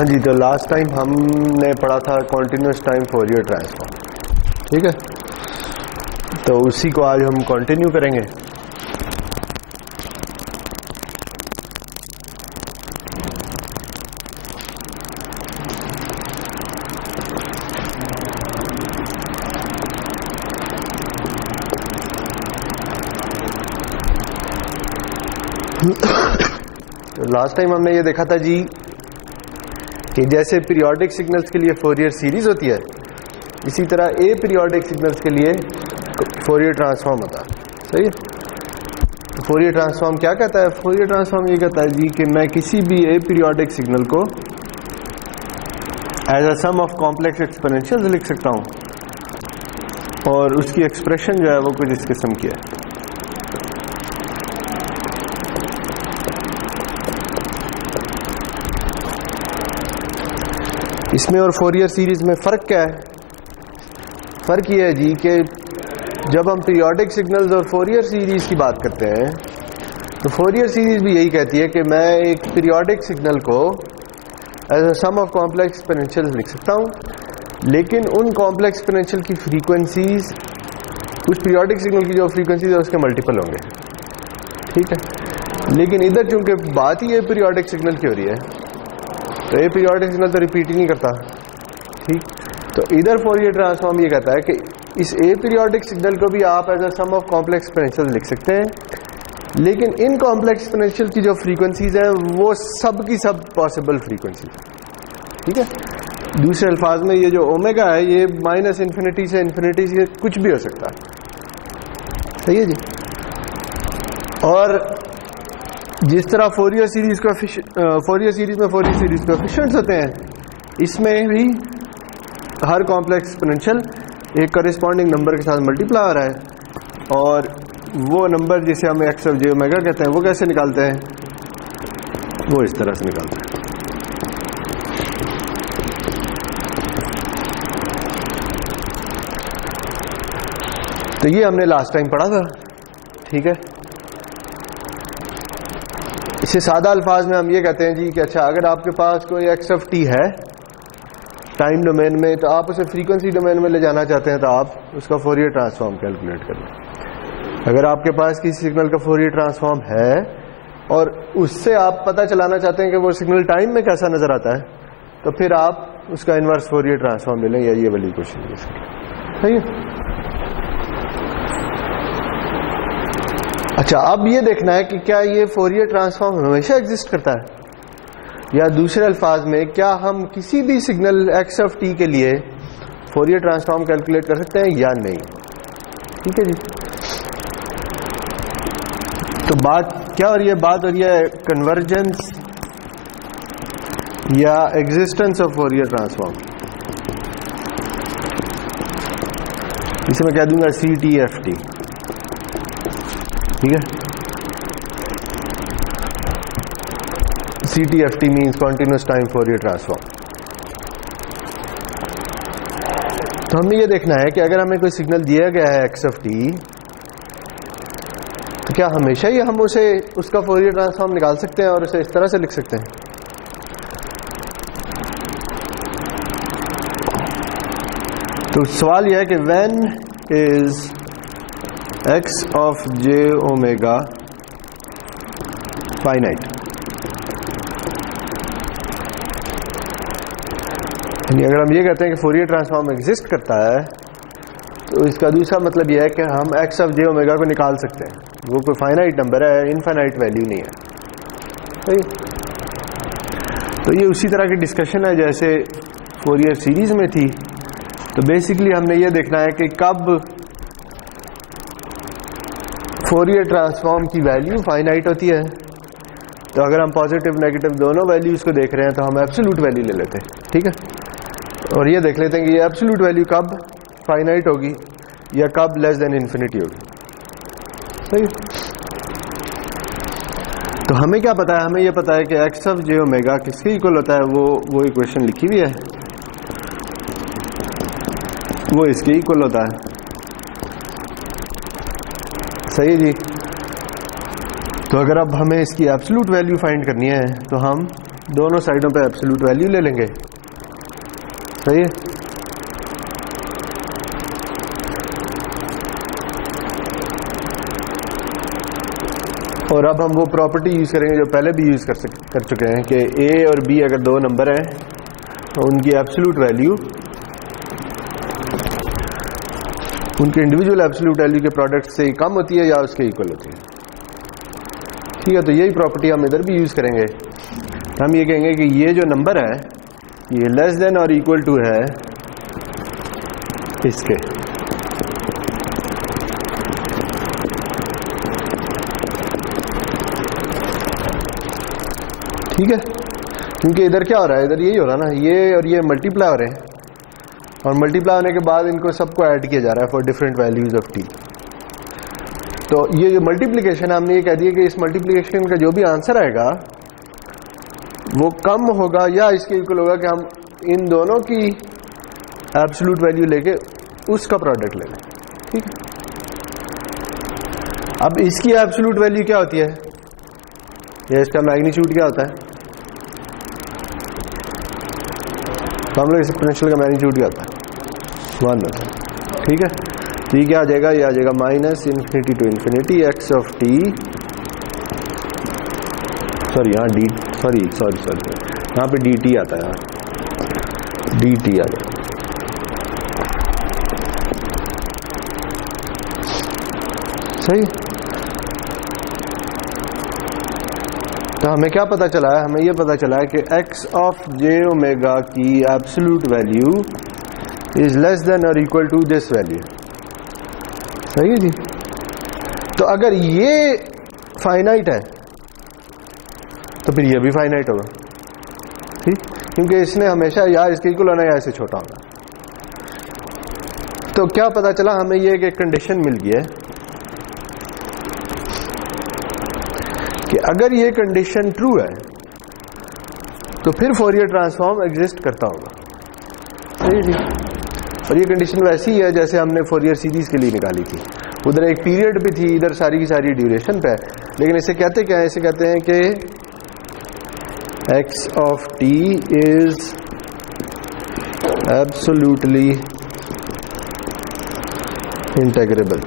हाँ जी, तो last time हमने पढ़ा था कॉन्टिन्यूस टाइम फोरियर ट्रांसफॉर्म, ठीक है। तो उसी को आज हम कंटिन्यू करेंगे। तो लास्ट टाइम हमने ये देखा था जी कि जैसे पीरियोडिक सिग्नल्स के लिए फोरियर सीरीज होती है, इसी तरह ए पीरियोडिक सिग्नल्स के लिए फोरियर ट्रांसफॉर्म होता है। सही है। तो फोरियर ट्रांसफॉर्म क्या कहता है? फोरियर ट्रांसफॉर्म ये कहता है जी कि मैं किसी भी ए पीरियोडिक सिग्नल को as a sum of complex exponentials लिख सकता हूं और उसकी एक्सप्रेशन जो है वो कुछ इस किस्म की है। इसमें और फोरियर सीरीज में फ़र्क क्या है? फ़र्क ये है जी कि जब हम पीरियोडिक सिग्नल्स और फोरियर सीरीज की बात करते हैं तो फोरियर सीरीज भी यही कहती है कि मैं एक पीरियोडिक सिग्नल को as a sum of complex exponentials लिख सकता हूँ, लेकिन उन कॉम्प्लेक्स एक्सपोनेंशियल की फ्रीक्वेंसीज उस पीरियोडिक सिग्नल की जो फ्रीक्वेंसीज है उसके मल्टीपल होंगे, ठीक है। लेकिन इधर चूंकि बात ही ये पीरियोडिक सिग्नल की हो रही है तो ये पीरियोडिक सिग्नल तो रिपीट ही नहीं करता, ठीक। तो इधर फोरियर ट्रांसफॉर्म ये कहता है कि इस ए पीरियोडिक सिग्नल को भी आप as a sum of complex exponential लिख सकते हैं, लेकिन इन कॉम्प्लेक्स एक्सपोनेंशियल की जो फ्रीक्वेंसीज है वो सब की सब पॉसिबल फ्रीक्वेंसीज, ठीक है। दूसरे अल्फाज में ये जो ओमेगा है ये माइनस इन्फिनिटी से इन्फिनिटी से कुछ भी हो सकता है, सही है जी। और जिस तरह फोरियर सीरीज में फोरियर सीरीज कोएफिशिएंट्स होते हैं, इसमें भी हर कॉम्प्लेक्स एक्सपोनेंशियल एक कॉरेस्पॉन्डिंग नंबर के साथ मल्टीप्लाई हो रहा है और वो नंबर जिसे हम एक्स ऑफ जे ओमेगा कहते हैं वो कैसे निकालते हैं? वो इस तरह से निकालते हैं। तो ये हमने लास्ट टाइम पढ़ा था, ठीक है। इसे सादा अल्फाज में हम ये कहते हैं जी कि अच्छा, अगर आपके पास कोई एक्स ऑफ टी है टाइम डोमेन में तो आप उसे फ्रीक्वेंसी डोमेन में ले जाना चाहते हैं तो आप उसका फोरियर ट्रांसफॉर्म कैलकुलेट कर लें। अगर आपके पास किसी सिग्नल का फोरियर ट्रांसफॉर्म है और उससे आप पता चलाना चाहते हैं कि वो सिग्नल टाइम में कैसा नजर आता है तो फिर आप उसका इनवर्स फोरियर ट्रांसफॉर्म ले लें, या ये वाली क्वेश्चन सही है। अच्छा, अब ये देखना है कि क्या ये फोरियर ट्रांसफॉर्म हमेशा एग्जिस्ट करता है, या दूसरे अल्फाज में क्या हम किसी भी सिग्नल एक्स ऑफ टी के लिए फोरियर ट्रांसफॉर्म कैलकुलेट कर सकते हैं या नहीं, ठीक है जी। तो बात क्या हो रही है? बात हो रही है कन्वर्जेंस या एग्जिस्टेंस ऑफ फोरियर ट्रांसफॉर्म। इसे मैं कह दूंगा CTFT, ठीक है। CTFT means continuous time Fourier transform. तो हमें यह देखना है कि अगर हमें कोई सिग्नल दिया गया है एक्स ऑफ टी तो क्या हमेशा ही हम उसे उसका फोरियर ट्रांसफॉर्म निकाल सकते हैं और उसे इस तरह से लिख सकते हैं? तो सवाल यह है कि when is x of J omega finite, यानी अगर हम ये कहते हैं कि फोरियर ट्रांसफॉर्म एग्जिस्ट करता है तो इसका दूसरा मतलब यह है कि हम एक्स ऑफ जे ओमेगा को निकाल सकते हैं। वो कोई फाइनाइट नंबर है, इनफाइनाइट वैल्यू नहीं है, सही। तो ये उसी तरह की डिस्कशन है जैसे फोरियर सीरीज में थी। तो बेसिकली हमने ये देखना है कि कब फोरियर ट्रांसफॉर्म की वैल्यू फाइनाइट होती है। तो अगर हम पॉजिटिव नेगेटिव दोनों वैल्यूज को देख रहे हैं तो हम एब्सोल्यूट वैल्यू ले लेते हैं, ठीक है। और ये देख लेते हैं कि ये एब्सोल्यूट वैल्यू कब फाइनाइट होगी या कब लेस देन इन्फिनिटी होगी, सही। तो हमें क्या पता है? हमें ये पता है कि एक्स ऑफ जे ओमेगा किसके इक्वल होता है, वो इक्वेशन लिखी हुई है, वो इसके इक्वल होता है, सही जी। तो अगर अब हमें इसकी एब्सोल्यूट वैल्यू फाइंड करनी है तो हम दोनों साइडों पे एब्सोल्यूट वैल्यू ले लेंगे। सही है। और अब हम वो प्रॉपर्टी यूज करेंगे जो पहले भी यूज कर चुके हैं कि ए और बी अगर दो नंबर हैं तो उनकी एब्सोल्यूट वैल्यू उनके इंडिविजुअल एब्सोल्यूट वैल्यू के प्रोडक्ट से कम होती है या उसके इक्वल होती है। ठीक है, तो यही प्रॉपर्टी हम इधर भी यूज करेंगे। हम ये कहेंगे कि ये जो नंबर है ये लेस देन और इक्वल टू है इसके। ठीक है, क्योंकि इधर क्या हो रहा है, इधर यही हो रहा है ना, ये और ये मल्टीप्लाई हो रहे हैं और मल्टीप्लाई होने के बाद इनको सबको ऐड किया जा रहा है for different values of T. तो ये जो मल्टीप्लिकेशन, हमने ये कह दिया कि इस मल्टीप्लिकेशन का जो भी आंसर आएगा वो कम होगा या इसके इक्वल होगा कि हम इन दोनों की एब्सोल्यूट वैल्यू लेके उसका प्रोडक्ट ले लें। ठीक है, अब इसकी एब्सोल्यूट वैल्यू क्या होती है या इसका मैग्नीट्यूड क्या होता है, तो हम लोग एक्सपोनेंशियल का मैग्नीट्यूड क्या होता है, 1 होता है। ठीक है, तो ये क्या आ जाएगा, ये आ जाएगा minus infinity to infinity x of t, sorry यहाँ डी, सॉरी यहाँ पे डी टी आता है, यहाँ डी टी आ जाएगा। सही। तो हमें क्या पता चला है, हमें यह पता चला है कि x ऑफ जे ओमेगा की absolute value is less than और इक्वल टू दिस वैल्यू। सही है जी। तो अगर ये फाइनाइट है तो फिर ये भी फाइनाइट होगा। ठीक, क्योंकि इसने हमेशा या इसके इक्वल होना या इससे छोटा होगा। तो क्या पता चला हमें ये एक कंडीशन मिल गई है कि अगर ये कंडीशन ट्रू है तो फिर फोरियर ट्रांसफॉर्म एग्जिस्ट करता होगा। सही जी। और ये कंडीशन वैसी है जैसे हमने फोरियर सीरीज के लिए निकाली थी, उधर एक पीरियड भी थी, इधर सारी की सारी ड्यूरेशन पे है। लेकिन इसे कहते क्या है, इसे कहते हैं कि x of t is absolutely integrable.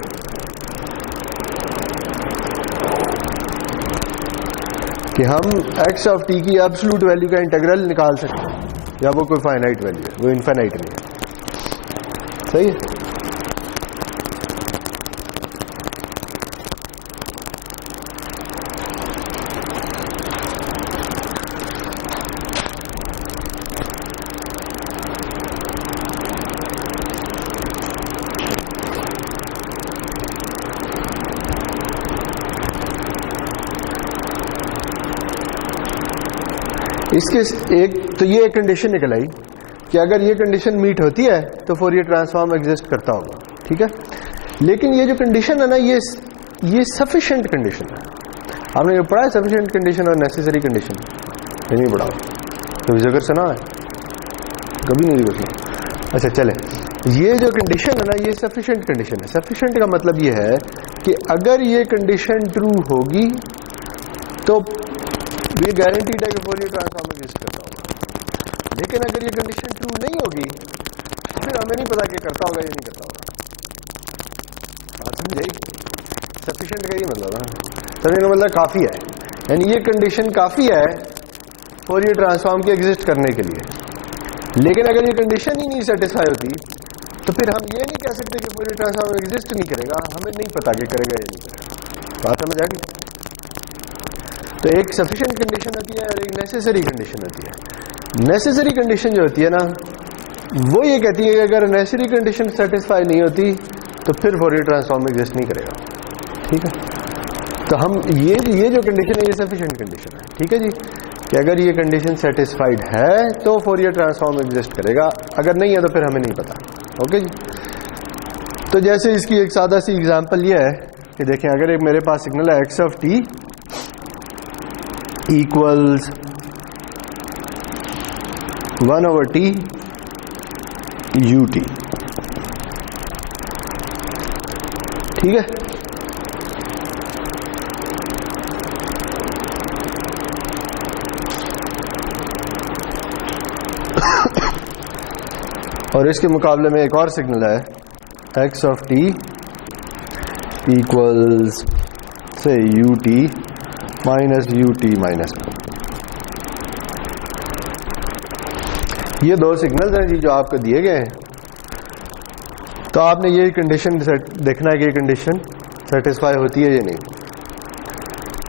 कि हम x ऑफ t की एब्सोल्यूट वैल्यू का इंटीग्रल निकाल सकते हैं या वो कोई फाइनाइट वैल्यू है, वो इनफाइनाइट नहीं है। सही है। इसके एक तो ये एक कंडीशन निकल आई कि अगर ये कंडीशन मीट होती है तो फोरियर ट्रांसफॉर्म एग्जिस्ट करता होगा। ठीक है, लेकिन ये जो कंडीशन है ना, ये सफिशिएंट कंडीशन है। आपने ये पढ़ा है सफिशिएंट कंडीशन और नेसेसरी कंडीशन? ये नहीं पढ़ा, कभी जिक्र सुना है? कभी नहीं जिक्र सुना। अच्छा चले, ये जो कंडीशन है ना, ये सफिशिएंट कंडीशन है। सफिशिएंट का मतलब ये है कि अगर ये कंडीशन ट्रू होगी तो ये गारंटीड है कि फोरियर ट्रांसफॉर्म एग्जिस्ट करता होगा। लेकिन अगर ये कंडीशन ट्रू नहीं होगी फिर हमें नहीं पता कि करता होगा या नहीं करता होगा। बात समझ आई? सफिशिएंट का ये मतलब है, सफिशिएंट का मतलब काफी है, यानी ये कंडीशन काफी है फोरियर ट्रांसफॉर्म के एग्जिस्ट करने के लिए। लेकिन अगर ये कंडीशन ही नहीं सेटिस्फाई होती तो फिर हम ये नहीं कह सकते कि फोरियर ट्रांसफॉर्म एग्जिस्ट नहीं करेगा, हमें नहीं पता कि करेगा या नहीं करेगा। बात समझ आ गई? तो एक सफिशिएंट कंडीशन होती है और एक नेसेसरी कंडीशन होती है। नेसेसरी कंडीशन जो होती है ना, वो ये कहती है कि अगर नेसेसरी कंडीशन सेटिस्फाई नहीं होती तो फिर फोरियर ट्रांसफॉर्म एग्जिस्ट नहीं करेगा। ठीक है, तो हम ये जो कंडीशन है ये सफिशिएंट कंडीशन है। ठीक है जी, कि अगर ये कंडीशन सेटिस्फाइड है तो फोरियर ट्रांसफॉर्म एग्जिस्ट करेगा, अगर नहीं है तो फिर हमें नहीं पता। ओके जी। तो जैसे इसकी एक सादा सी एग्जांपल ये है कि देखें, अगर एक मेरे पास सिग्नल है x of t equals 1/t ut। ठीक है, और इसके मुकाबले में एक और सिग्नल है x ऑफ t इक्वल्स से ut माइनस ut माइनस। ये दो सिग्नल्स हैं जी जो आपको दिए गए हैं। तो आपने ये कंडीशन देखना है कि ये कंडीशन सेटिस्फाई होती है या नहीं।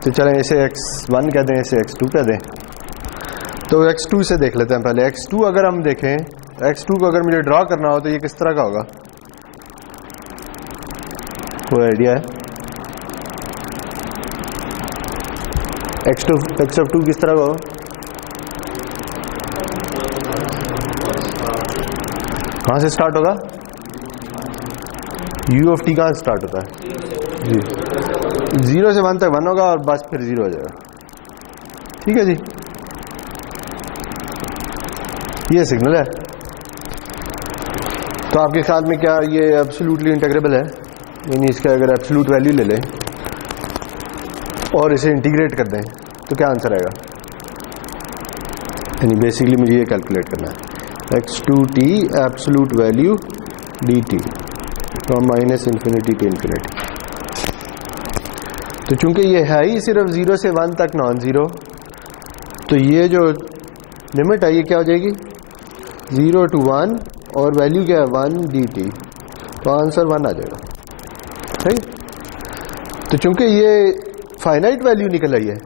तो चलें इसे x1 कह दें, इसे x2 कह दें। तो x2 से देख लेते हैं पहले। x2 अगर हम देखें, x2 को अगर मुझे ड्रॉ करना हो तो ये किस तरह का होगा, कोई आइडिया है? x ऑफ 2 किस तरह का होगा? कहाँ से स्टार्ट होगा? u ऑफ t कहाँ से स्टार्ट होता है जी? 0 से 1 तक 1 होगा और बस फिर 0 हो जाएगा। ठीक है जी, ये सिग्नल है। तो आपके ख्याल में क्या ये एब्सोल्युटली इंटीग्रेबल है? यानी इसका अगर एब्सोल्यूट वैल्यू ले लें और इसे इंटीग्रेट कर दें तो क्या आंसर आएगा? यानी बेसिकली मुझे ये कैलकुलेट करना है x2t absolute value dt from minus infinity to infinity. तो चूंकि ये है ही सिर्फ 0 से 1 तक नॉन जीरो, तो ये जो लिमिट है ये क्या हो जाएगी? 0 to 1 और वैल्यू क्या है 1 dt, तो आंसर 1 आ जाएगा। सही। तो चूंकि ये फाइनाइट वैल्यू निकल आई है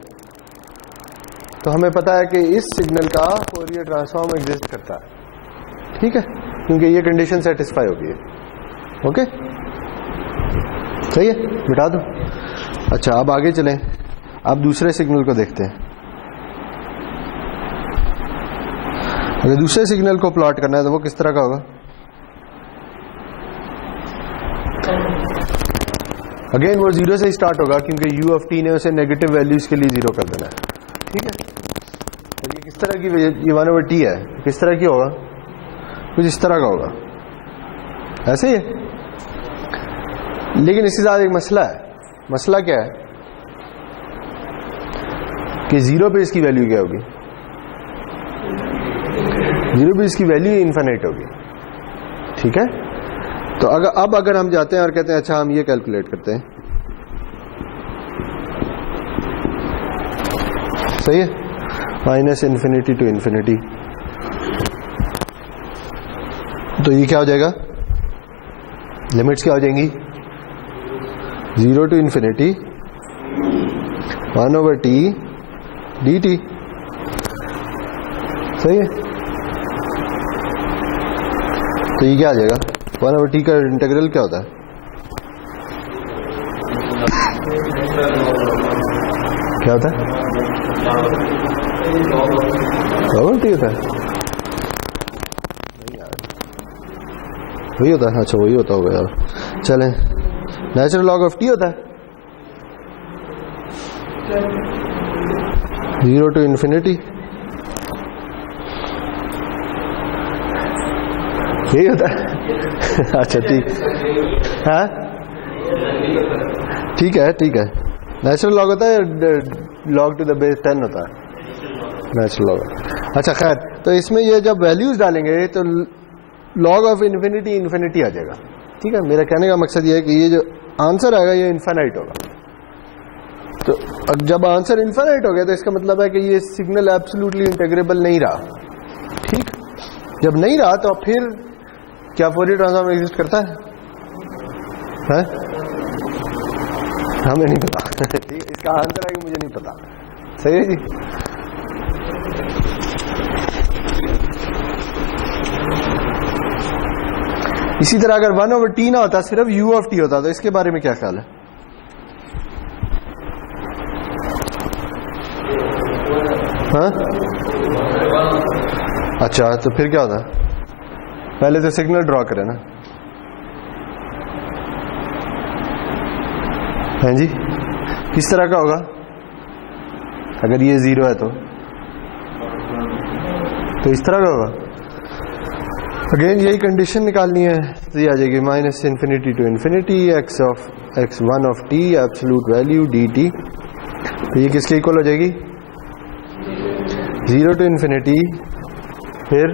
तो हमें पता है कि इस सिग्नल का फोरियर ट्रांसफॉर्म एग्जिस्ट करता है। ठीक है, क्योंकि ये कंडीशन सेटिस्फाई हो गई है। ओके, सही है, मिटा दो। अच्छा, अब आगे चलें, अब दूसरे सिग्नल को देखते हैं। अगर दूसरे सिग्नल को प्लॉट करना है तो वो किस तरह का होगा? अगेन वो 0 से ही स्टार्ट होगा क्योंकि u ऑफ t ने उसे नेगेटिव वैल्यूज के लिए 0 कर देना है। ठीक है, तो ये किस तरह की, ये 1/t है, किस तरह की होगा? कुछ इस तरह का होगा, ऐसे ही है। लेकिन इसके साथ एक मसला है। मसला क्या है कि 0 पे इसकी वैल्यू क्या होगी? 0 पे इसकी वैल्यू इनफाइनाइट होगी। ठीक है, तो अगर हम जाते हैं और कहते हैं अच्छा हम ये कैलकुलेट करते हैं, सही है, माइनस इन्फिनिटी टू इन्फिनिटी, तो ये क्या हो जाएगा? लिमिट्स क्या हो जाएंगी? 0 टू इन्फिनिटी 1/t dt। सही है, तो ये क्या आ जाएगा? 1/t का इंटीग्रल क्या होता है? क्या होता है? log t होता है, वही होता है। अच्छा, वही होता होगा यार। चलें, नेचुरल लॉग ऑफ टी होता है 0 टू इन्फिनिटी, यही होता है। अच्छा ठीक, हाँ ठीक है, ठीक है। नेचुरल लॉग होता है, लॉग टू द बेस 10 होता है नेचुरल लॉग। अच्छा खैर, तो इसमें ये जब वैल्यूज डालेंगे तो लॉग ऑफ इन्फिनिटी इन्फिनिटी आ जाएगा। ठीक है, मेरा कहने का मकसद ये है कि ये जो आंसर आएगा ये इन्फिनाइट होगा। तो अब जब आंसर इन्फिनाइट हो गया तो इसका मतलब है कि ये सिग्नल एब्सोल्युटली इंटीग्रेबल नहीं रहा। ठीक, जब नहीं रहा तो फिर क्या फोरियर ट्रांसफॉर्म एग्जिस्ट करता है? हमें नहीं पता। इसका आंसर है कि मुझे नहीं पता। सही है जी। इसी तरह अगर 1/t ना होता, सिर्फ u ऑफ t होता, तो इसके बारे में क्या ख्याल है? हाँ? अच्छा, तो फिर क्या होता? पहले तो सिग्नल ड्रॉ करें ना। हाँ जी, किस तरह का होगा अगर ये 0 है तो इस तरह का होगा। अगेन यही कंडीशन निकालनी है, तो ये आ जाएगी minus infinity to infinity x1 of t absolute value dt। तो ये किसके इक्वल हो जाएगी? 0 टू इन्फिनिटी फिर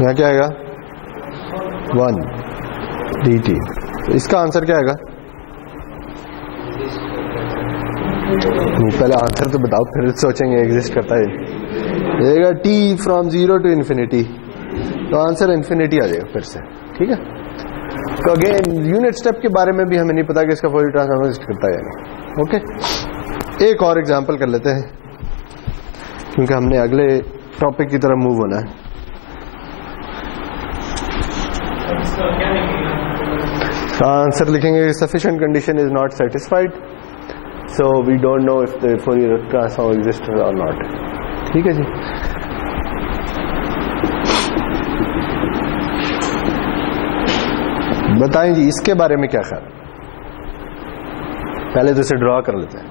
यहाँ क्या आएगा 1 dt। तो इसका आंसर क्या आएगा? पहले आंसर तो बताओ फिर सोचेंगे एग्जिस्ट करता है। आएगा t फ्रॉम 0 टू इन्फिनिटी, तो आंसर इन्फिनिटी आ जाएगा फिर से। ठीक है, तो अगेन यूनिट स्टेप के बारे में भी हमें नहीं पता कि इसका फोरियर ट्रांसफॉर्म एग्जिस्ट करता है या नहीं। ओके, एक और एग्जांपल कर लेते हैं क्योंकि हमने अगले टॉपिक की तरफ मूव होना है। आंसर लिखेंगे sufficient condition is not satisfied, so we don't know if the Fourier transform exist और नॉट। ठीक है जी, बताएं जी इसके बारे में क्या ख्याल? पहले तो इसे ड्रॉ कर लेते हैं।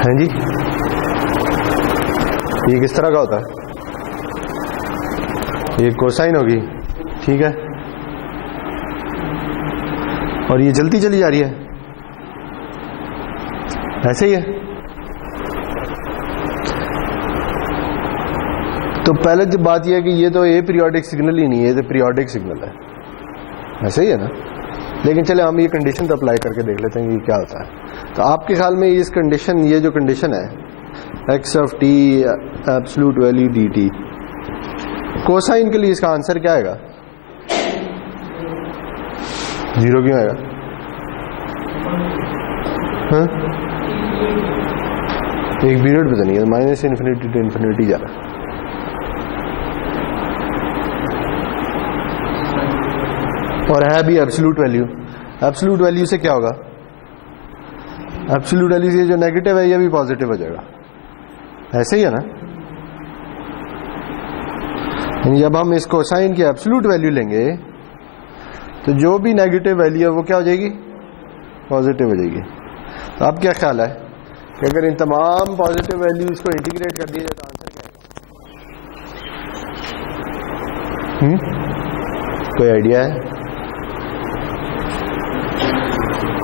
हैं जी, ये किस तरह का होता है? ये कोसाइन होगी, ठीक है, और ये जलती चली जा रही है, ऐसे ही है। तो पहले जो बात यह है कि ये तो ए पीरियोडिक सिग्नल ही नहीं है, ये तो पीरियोडिक सिग्नल है, ऐसे ही है ना। लेकिन चले हम ये कंडीशन तो अप्लाई करके देख लेते हैं कि क्या होता है। तो आपके ख्याल में इस कंडीशन, ये जो कंडीशन है X of T absolute value D T, cosine के लिए इसका आंसर क्या आएगा? 0 क्यों आएगा? हाँ? एक पीरियड पता नहीं है, माइनस इन्फिनिटी टू इन्फिनिटी जा रहा है। और है भी एब्सोल्यूट वैल्यू। एब्सोल्यूट वैल्यू से क्या होगा? एब्सोल्यूट वैल्यू से जो नेगेटिव है ये भी पॉजिटिव हो जाएगा, ऐसे ही है ना। जब हम इस कोसाइन की एब्सोल्यूट वैल्यू लेंगे तो जो भी नेगेटिव वैल्यू है वो क्या हो जाएगी? पॉजिटिव हो जाएगी। तो अब क्या ख्याल है कि अगर इन तमाम पॉजिटिव वैल्यूज को इंटीग्रेट कर दिया जाए तो आंसर क्या आएगा? कोई आइडिया है?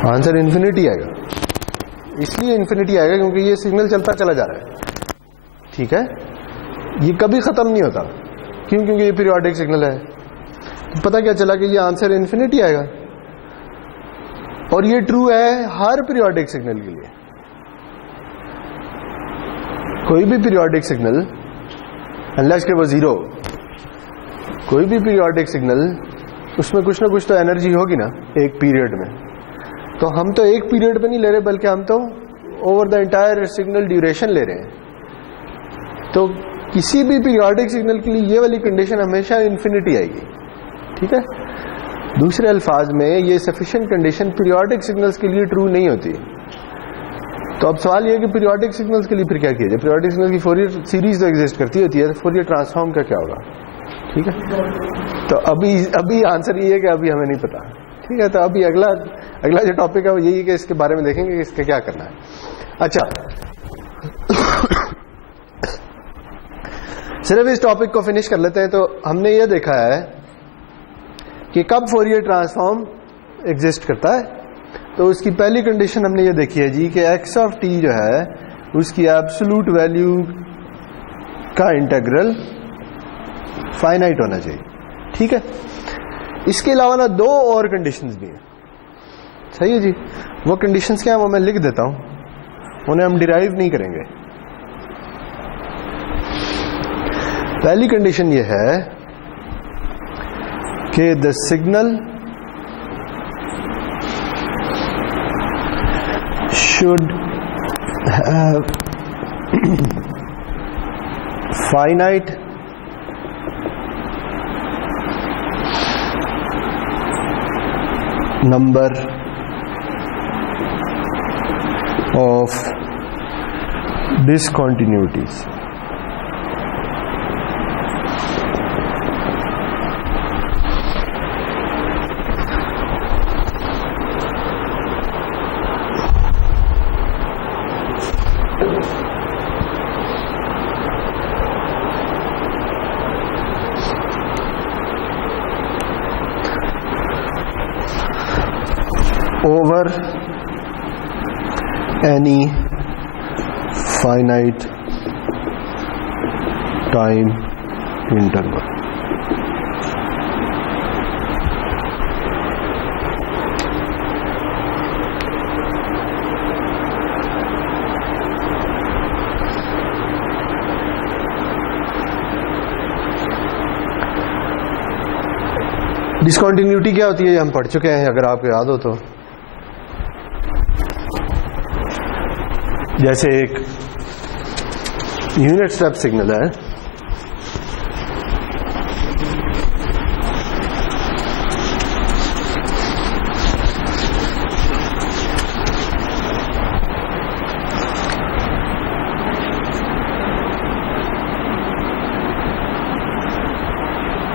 आंसर इन्फिनिटी आएगा। इसलिए इन्फिनिटी आएगा क्योंकि ये सिग्नल चलता चला जा रहा है, ठीक है, ये कभी खत्म नहीं होता। क्यों? क्योंकि ये पीरियोडिक सिग्नल है। तो पता क्या चला कि ये आंसर इन्फिनिटी आएगा, और ये ट्रू है हर पीरियोडिक सिग्नल के लिए। कोई भी पीरियोडिक सिग्नल अनलेस के वो 0, कोई भी पीरियोडिक सिग्नल उसमें कुछ ना कुछ तो एनर्जी होगी ना एक पीरियड में। तो हम तो एक पीरियड पे नहीं ले रहे, बल्कि हम तो over the entire signal duration ले रहे हैं। तो किसी भी पीरियोडिक सिग्नल के लिए ये वाली कंडीशन हमेशा इन्फिनिटी आएगी, ठीक है। दूसरे अल्फाज में ये सफिशिएंट कंडीशन पीरियोडिक सिग्नल्स के लिए ट्रू नहीं होती। तो अब सवाल ये है कि पीरियोडिक सिग्नल्स के लिए फिर क्या किया जाए? पीरियोडिक सिग्नल की फोरियर सीरीज तो एग्जिस्ट करती होती है, तो फोरियर ट्रांसफॉर्म का क्या होगा? ठीक है, तो अभी आंसर ये है कि अभी हमें नहीं पता, ठीक है। तो अभी अगला जो टॉपिक है वो यही है कि इसके बारे में देखेंगे कि इसका क्या करना है। अच्छा, सिर्फ इस टॉपिक को फिनिश कर लेते हैं। तो हमने ये देखा है कि कब फोरियर ट्रांसफॉर्म एग्जिस्ट करता है। तो उसकी पहली कंडीशन हमने ये देखी है जी कि एक्स ऑफ टी जो है उसकी एब्सोल्यूट वैल्यू का इंटीग्रल फाइनाइट होना चाहिए, ठीक है। इसके अलावा ना 2 और कंडीशंस भी हैं, सही है जी। वो कंडीशंस क्या है वो मैं लिख देता हूं, उन्हें हम डिराइव नहीं करेंगे। पहली कंडीशन ये है कि the signal should have finite number of discontinuities. over any finite time interval. Discontinuity क्या होती है ये हम पढ़ चुके हैं, अगर आपको याद हो तो। जैसे एक यूनिट स्टेप सिग्नल है,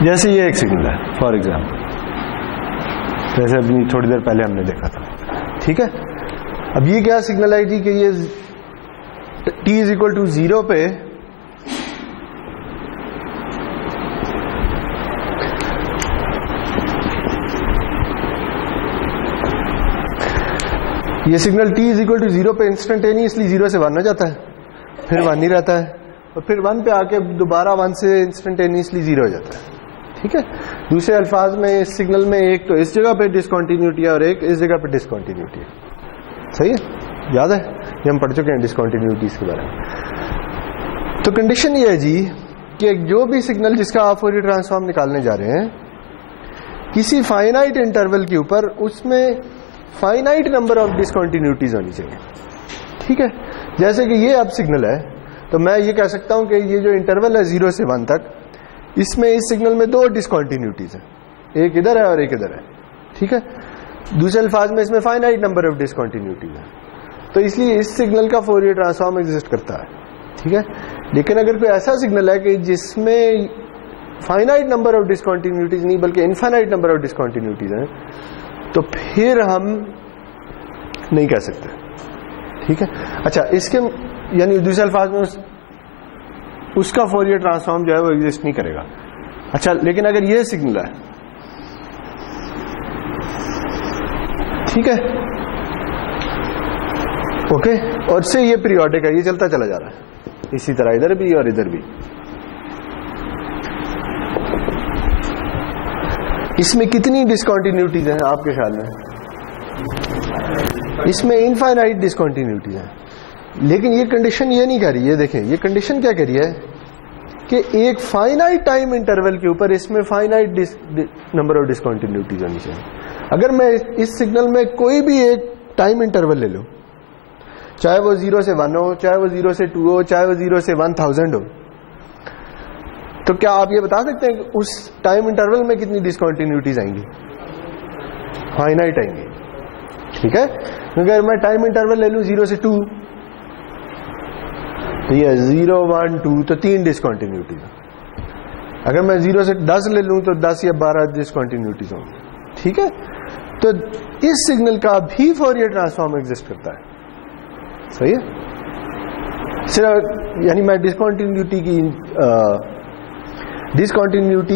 जैसे ये एक सिग्नल है फॉर एग्जाम्पल, जैसे अभी थोड़ी देर पहले हमने देखा था, ठीक है। अब ये क्या सिग्नल है जी कि ये t इज इक्वल टू 0 पे ये signal t is equal to 0 पे इंस्टेंटेनियसली 0 से 1 हो जाता है, फिर 1 नहीं रहता है, और फिर 1 पे आके दोबारा 1 से इंस्टेंटेनियसली 0 हो जाता है, ठीक है। दूसरे अल्फाज में इस सिग्नल में एक तो इस जगह पे डिसकंटिन्यूटी है और एक इस जगह पे डिसकंटिन्यूटी है, सही है, याद है, ये हम पढ़ चुके हैं डिसकंटिन्यूटीज के बारे में। तो कंडीशन ये है जी कि जो भी सिग्नल जिसका आप फोरियर ट्रांसफॉर्म निकालने जा रहे हैं, किसी फाइनाइट इंटरवल के ऊपर उसमें फाइनाइट नंबर ऑफ डिसकंटिन्यूटीज होनी चाहिए, ठीक है। जैसे कि ये अब सिग्नल है, तो मैं ये कह सकता हूं कि ये जो इंटरवल है 0 से 1 तक, इसमें इस सिग्नल में 2 डिसकंटिन्यूटीज है, एक इधर है और एक इधर है, ठीक है। दूसरे अल्फाज में इसमें फाइनाइट नंबर ऑफ डिसकंटिन्यूटीज है, तो इसलिए इस सिग्नल का फोरियर ट्रांसफॉर्म एग्जिस्ट करता है, ठीक है। लेकिन अगर कोई ऐसा सिग्नल है कि जिसमें फाइनाइट नंबर ऑफ डिसकंटिन्यूटीज नहीं बल्कि इनफाइनाइट नंबर ऑफ डिसकंटिन्यूटीज हैं, तो फिर हम नहीं कह सकते, ठीक है। अच्छा, इसके यानी दूसरे अल्फाज में उसका फोरियर ट्रांसफॉर्म जो है वो एग्जिस्ट नहीं करेगा। अच्छा, लेकिन अगर ये सिग्नल है, ठीक है, ओके, और से ये पीरियोडिक है, ये चलता चला जा रहा है, इसी तरह इधर भी और इधर भी। इसमें कितनी डिसकंटिन्यूटीज हैं आपके ख्याल में? इसमें इनफाइनाइट डिसकंटिन्यूटीज हैं, लेकिन ये कंडीशन ये नहीं कह रही है, देखें ये कंडीशन क्या कह रही है कि एक फाइनाइट टाइम इंटरवल के ऊपर इसमें फाइनाइट नंबर ऑफ डिसकंटिन्यूटीज होनी चाहिए। अगर मैं इस सिग्नल में कोई भी एक टाइम इंटरवल ले लूं, चाहे वो 0 से 1 हो, चाहे वो 0 से 2 हो, चाहे वो 0 से 1000 हो, तो क्या आप ये बता सकते हैं कि उस टाइम इंटरवल में कितनी डिसकंटिन्यूटीज आएंगी? फाइनाइट आएंगी, ठीक है। अगर मैं टाइम इंटरवल ले लूं 0 से 2, तो ये 0, 1, 2, तो 3 डिसकंटिन्यूटीज। अगर मैं 0 से 10 ले लूं तो 10 या 12 डिसकंटिन्यूटीज होंगी, ठीक है। तो इस सिग्नल का भी फोरियर ट्रांसफॉर्म एग्जिस्ट करता है, सही है। सिर्फ यानी मैं डिसकंटिन्यूटी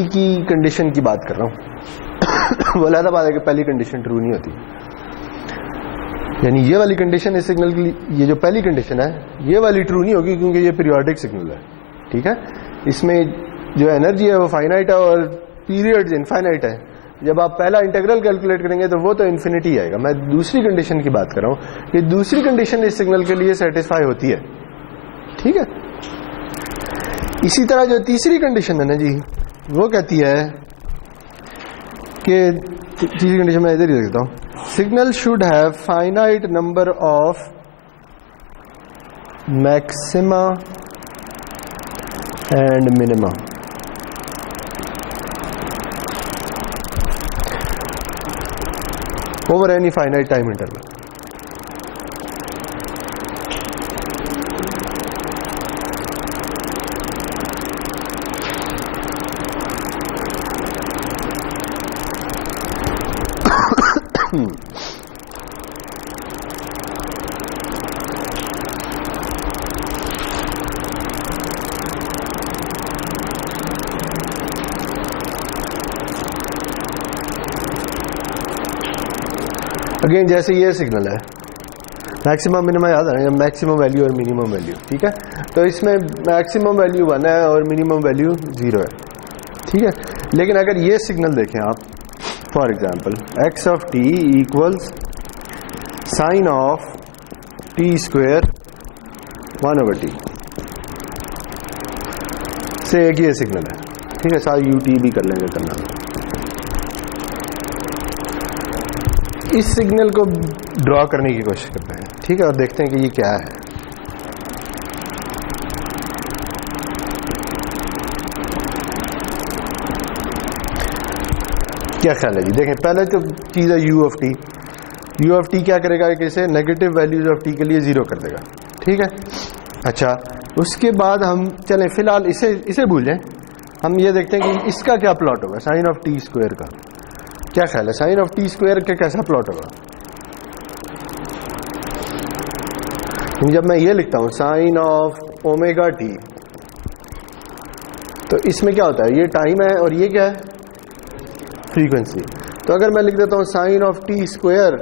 की कंडीशन की बात कर रहा हूं। वो अलग बात है कि पहली कंडीशन ट्रू नहीं होती, यानी ये वाली कंडीशन इस सिग्नल की, ये जो पहली कंडीशन है ये वाली ट्रू नहीं होगी क्योंकि ये पीरियोडिक सिग्नल है, ठीक है। इसमें जो एनर्जी है वो फाइनाइट है और पीरियड्स इनफाइनाइट है। जब आप पहला इंटीग्रल कैलकुलेट करेंगे तो वो तो इन्फिनिटी आएगा। मैं दूसरी कंडीशन की बात कर रहा हूं कि दूसरी कंडीशन इस सिग्नल के लिए सेटिस्फाई होती है, ठीक है। इसी तरह जो तीसरी कंडीशन है ना जी, वो कहती है कि तीसरी कंडीशन मैं इधर ही लिखता हूं, signal should have finite number of maxima and minima. over any finite time interval. Again जैसे ये सिग्नल है, मैक्सिमम मिनिमम याद है ना, मैक्सिमम वैल्यू और मिनिमम वैल्यू, ठीक है। तो इसमें मैक्सिमम वैल्यू 1 है और मिनिमम वैल्यू 0 है, ठीक है। लेकिन अगर ये सिग्नल देखें आप, for example x of t equals sine of t square 1/t से एक ये सिग्नल है, ठीक है। साथ ut भी कर लेंगे करना। इस सिग्नल को ड्रॉ करने की कोशिश करते हैं, ठीक है, और देखते हैं कि ये क्या है। क्या ख्याल है जी? देखें, पहले तो चीज है u of t। u of t क्या करेगा कि इसे नेगेटिव वैल्यूज ऑफ t के लिए 0 कर देगा, ठीक है। अच्छा, उसके बाद हम चलें फिलहाल इसे भूल जाएं, हम ये देखते हैं कि इसका क्या प्लॉट होगा, साइन ऑफ t स्क्वायर का। क्या ख्याल है साइन ऑफ t स्क्वायर का कैसा प्लॉट होगा? जब मैं ये लिखता हूं साइन ऑफ ओमेगा t, तो इसमें क्या होता है, ये टाइम है और ये क्या है, फ्रीक्वेंसी। तो अगर मैं लिख देता हूं साइन ऑफ t स्क्वायर,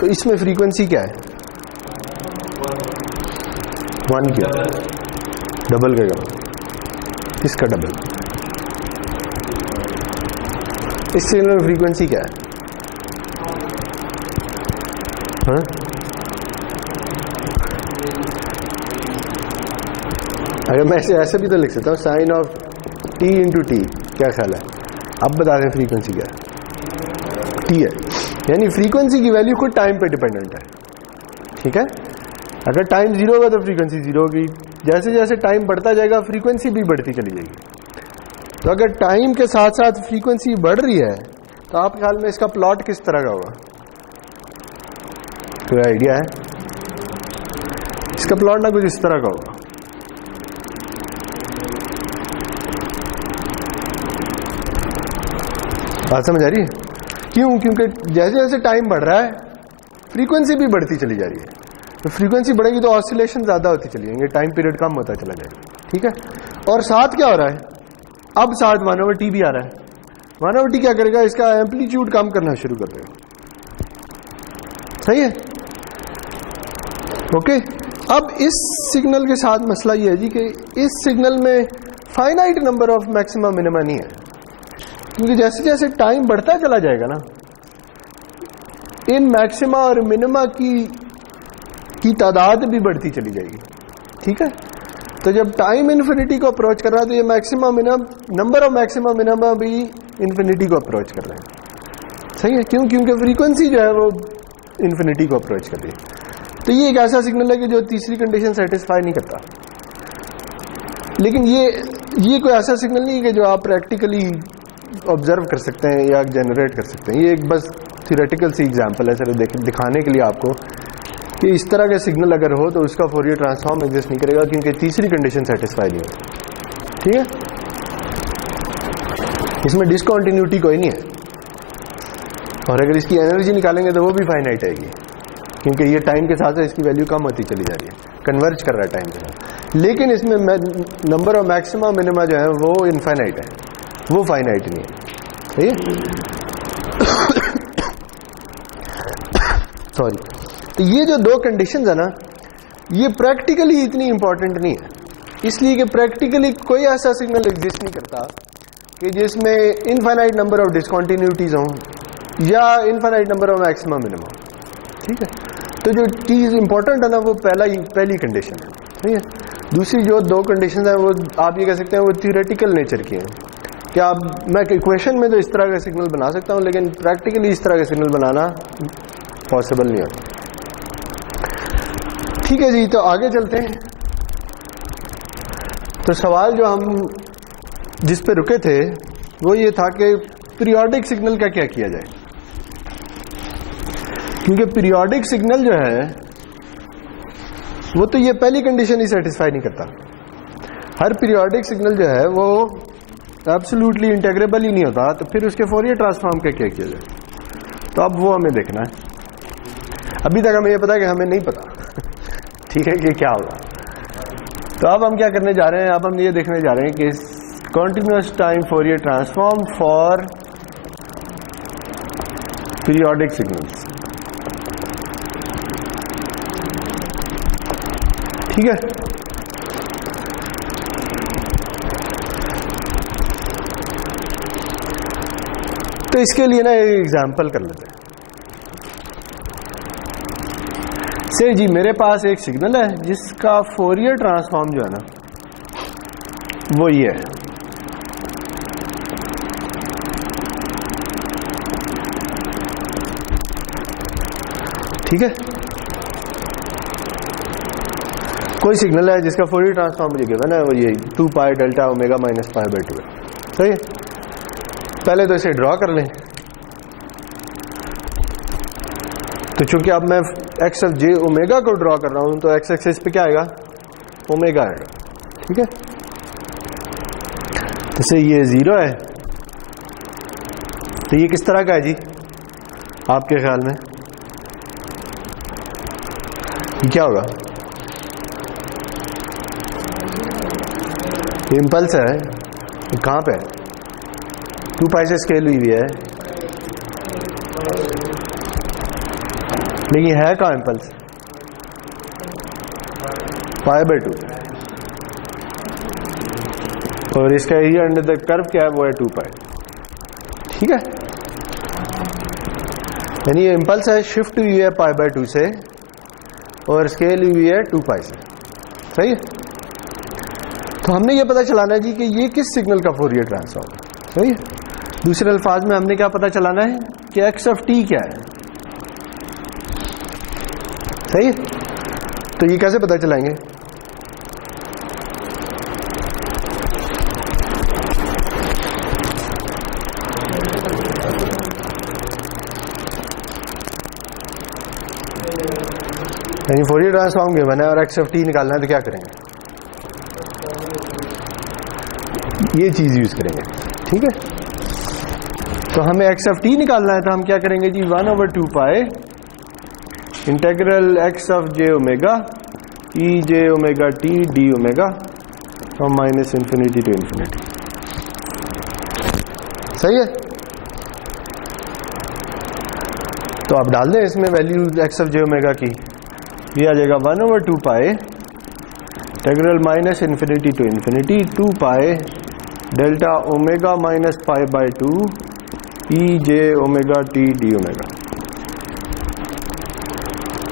तो इसमें फ्रीक्वेंसी क्या है, 1 क्या, डबल का, किसका डबल, इस सिग्नल में फ्रीक्वेंसी क्या है, हाँ? अगर मैं ऐसे भी तो लिख सकता हूँ sine of t into t, क्या ख्याल है? अब बता दें फ्रीक्वेंसी क्या है, t है। यानी फ्रीक्वेंसी की वैल्यू खुद टाइम पे डिपेंडेंट है, ठीक है। अगर टाइम 0 होगा तो फ्रीक्वेंसी 0 होगी, जैसे जैसे टाइम बढ़ता जाएगा फ्रीक्वेंसी भी बढ़ती चली जाएगी। तो अगर टाइम के साथ साथ फ्रीक्वेंसी बढ़ रही है तो आप ख्याल में इसका प्लॉट किस तरह का होगा, कोई आइडिया है? इसका प्लॉट ना कुछ इस तरह का होगा। बात समझ आ रही है? क्यों? क्योंकि जैसे जैसे टाइम बढ़ रहा है फ्रीक्वेंसी भी बढ़ती चली जा रही है। तो फ्रीक्वेंसी बढ़ेगी तो ऑसिलेशन ज्यादा होती चली जाएंगे, टाइम पीरियड कम होता चला जाएगा, ठीक है। और साथ क्या हो रहा है, अब साथ 1/t भी आ रहा है। 1/t क्या करेगा, इसका एम्पलीट्यूड कम करना शुरू कर देगा, सही है, ओके। अब इस सिग्नल के साथ मसला ये है जी कि इस सिग्नल में finite number of maxima minima नहीं है, क्योंकि जैसे जैसे टाइम बढ़ता चला जाएगा ना, इन मैक्सिमा और मिनिमा की तादाद भी बढ़ती चली जाएगी, ठीक है। तो जब टाइम इन्फिनिटी को अप्रोच कर रहा है तो ये maxima minimum, number of maxima minima भी इन्फिनिटी को अप्रोच कर रहे हैं, सही है। क्यों? क्योंकि फ्रीक्वेंसी जो है वो इन्फिनिटी को अप्रोच कर रही है। तो ये एक ऐसा सिग्नल है कि जो तीसरी कंडीशन सेटिस्फाई नहीं करता। लेकिन ये कोई ऐसा सिग्नल नहीं है कि जो आप प्रैक्टिकली ऑब्जर्व कर सकते हैं या जनरेट कर सकते हैं। ये एक बस थियोरेटिकल सी एग्जांपल है सिर्फ दिखाने के लिए आपको कि इस तरह का सिग्नल अगर हो तो उसका फोरियर ट्रांसफॉर्म एग्जिस्ट नहीं करेगा, क्योंकि तीसरी कंडीशन सेटिस्फाई नहीं होती, ठीक है। इसमें डिसकंटिन्यूटी कोई नहीं है, और अगर इसकी एनर्जी निकालेंगे तो वो भी फाइनाइट आएगी, क्योंकि ये टाइम के साथ इसकी वैल्यू कम होती चली जा रही है, कन्वर्ज कर रहा है टाइम के साथ। लेकिन इसमें नंबर ऑफ मैक्सिमा मिनिमा जो है वो इनफाइनाइट है, वो फाइनाइट नहीं है, सही है। सॉरी। तो ये जो दो कंडीशंस है ना, ये प्रैक्टिकली इतनी इंपॉर्टेंट नहीं है, इसलिए कि प्रैक्टिकली कोई ऐसा सिग्नल एग्जिस्ट नहीं करता कि जिसमें इनफाइनाइट नंबर ऑफ डिसकंटिन्यूटीज हों या infinite number of maximum minimum, ठीक है। तो जो चीज इंपॉर्टेंट है ना वो पहली कंडीशन है, ठीक है। दूसरी जो दो कंडीशन है वो आप ये कह सकते हैं वो थियोरेटिकल नेचर की हैं। क्या मैं इक्वेशन में तो इस तरह का सिग्नल बना सकता हूं, लेकिन प्रैक्टिकली इस तरह का सिग्नल बनाना पॉसिबल नहीं होता, ठीक है जी। तो आगे चलते हैं। तो सवाल जो हम जिस पे रुके थे वो ये था कि पीरियोडिक सिग्नल का क्या किया जाए, क्योंकि पीरियोडिक सिग्नल जो है वो तो ये पहली कंडीशन ही सेटिस्फाई नहीं करता। हर पीरियोडिक सिग्नल जो है वो एब्सोल्युटली इंटेग्रेबल ही नहीं होता, तो फिर उसके फोरियर ट्रांसफॉर्म का क्या किया जाए, तो अब वो हमें देखना है। अभी तक हमें ये पता है कि हमें नहीं पता, ठीक है, कि क्या होगा। तो अब हम क्या करने जा रहे हैं, अब हम ये देखने जा रहे हैं कि continuous time Fourier transform for periodic signals, ठीक है। तो इसके लिए ना एक एग्जांपल कर लेते हैं। से जी मेरे पास एक सिग्नल है जिसका फोरियर ट्रांसफॉर्म जो है ना वो ये है, ठीक है। कोई सिग्नल है जिसका फोरियर ट्रांसफॉर्म मुझे गिवन है, वो ये 2 pi delta omega minus pi by 2 है, सही है। पहले तो इसे ड्रॉ कर लें। तो चूंकि अब मैं एक्स ऑफ जे ओमेगा को ड्रॉ कर रहा हूं तो एक्स एक्सिस पे क्या आएगा, ओमेगा आएगा, ठीक है। तो से ये 0 है, तो ये किस तरह का है जी आपके ख्याल में, ये क्या होगा? इम्पल्स है, ये कहां पे है? 2 पाई से स्केल हुई है, लेकिन है कहां इम्पल्स? पाई बाई 2, और इसका एरिया अंडर द कर्व क्या है, वो है 2 पाई, ठीक है। यानी ये इम्पल्स है, शिफ्ट हुई है पाई बाई 2 से और स्केल हुई है 2 पाई से, सही है। तो हमने ये पता चलाना है जी कि ये किस सिग्नल का फोरियर ट्रांसफॉर्म है, सही है। दूसरे अल्फाज में हमने क्या पता चलाना है कि एक्स ऑफ टी क्या है, सही है। तो ये कैसे पता चलाएंगे? यानी फोरियर ट्रांसफॉर्म गिवन है और एक्स ऑफ टी निकालना है, तो क्या करेंगे? ये चीज यूज करेंगे, ठीक है। तो हमें एक्स ऑफ टी निकालना है, तो हम क्या करेंगे जी, 1/2 pi integral X of J omega E J omega T D omega from minus infinity to infinity, सही है। तो आप डाल दें इसमें value X of J omega की, ये आ जाएगा 1/2 pi integral minus infinity to infinity 2 pi delta omega minus pi by 2 E J omega T D omega,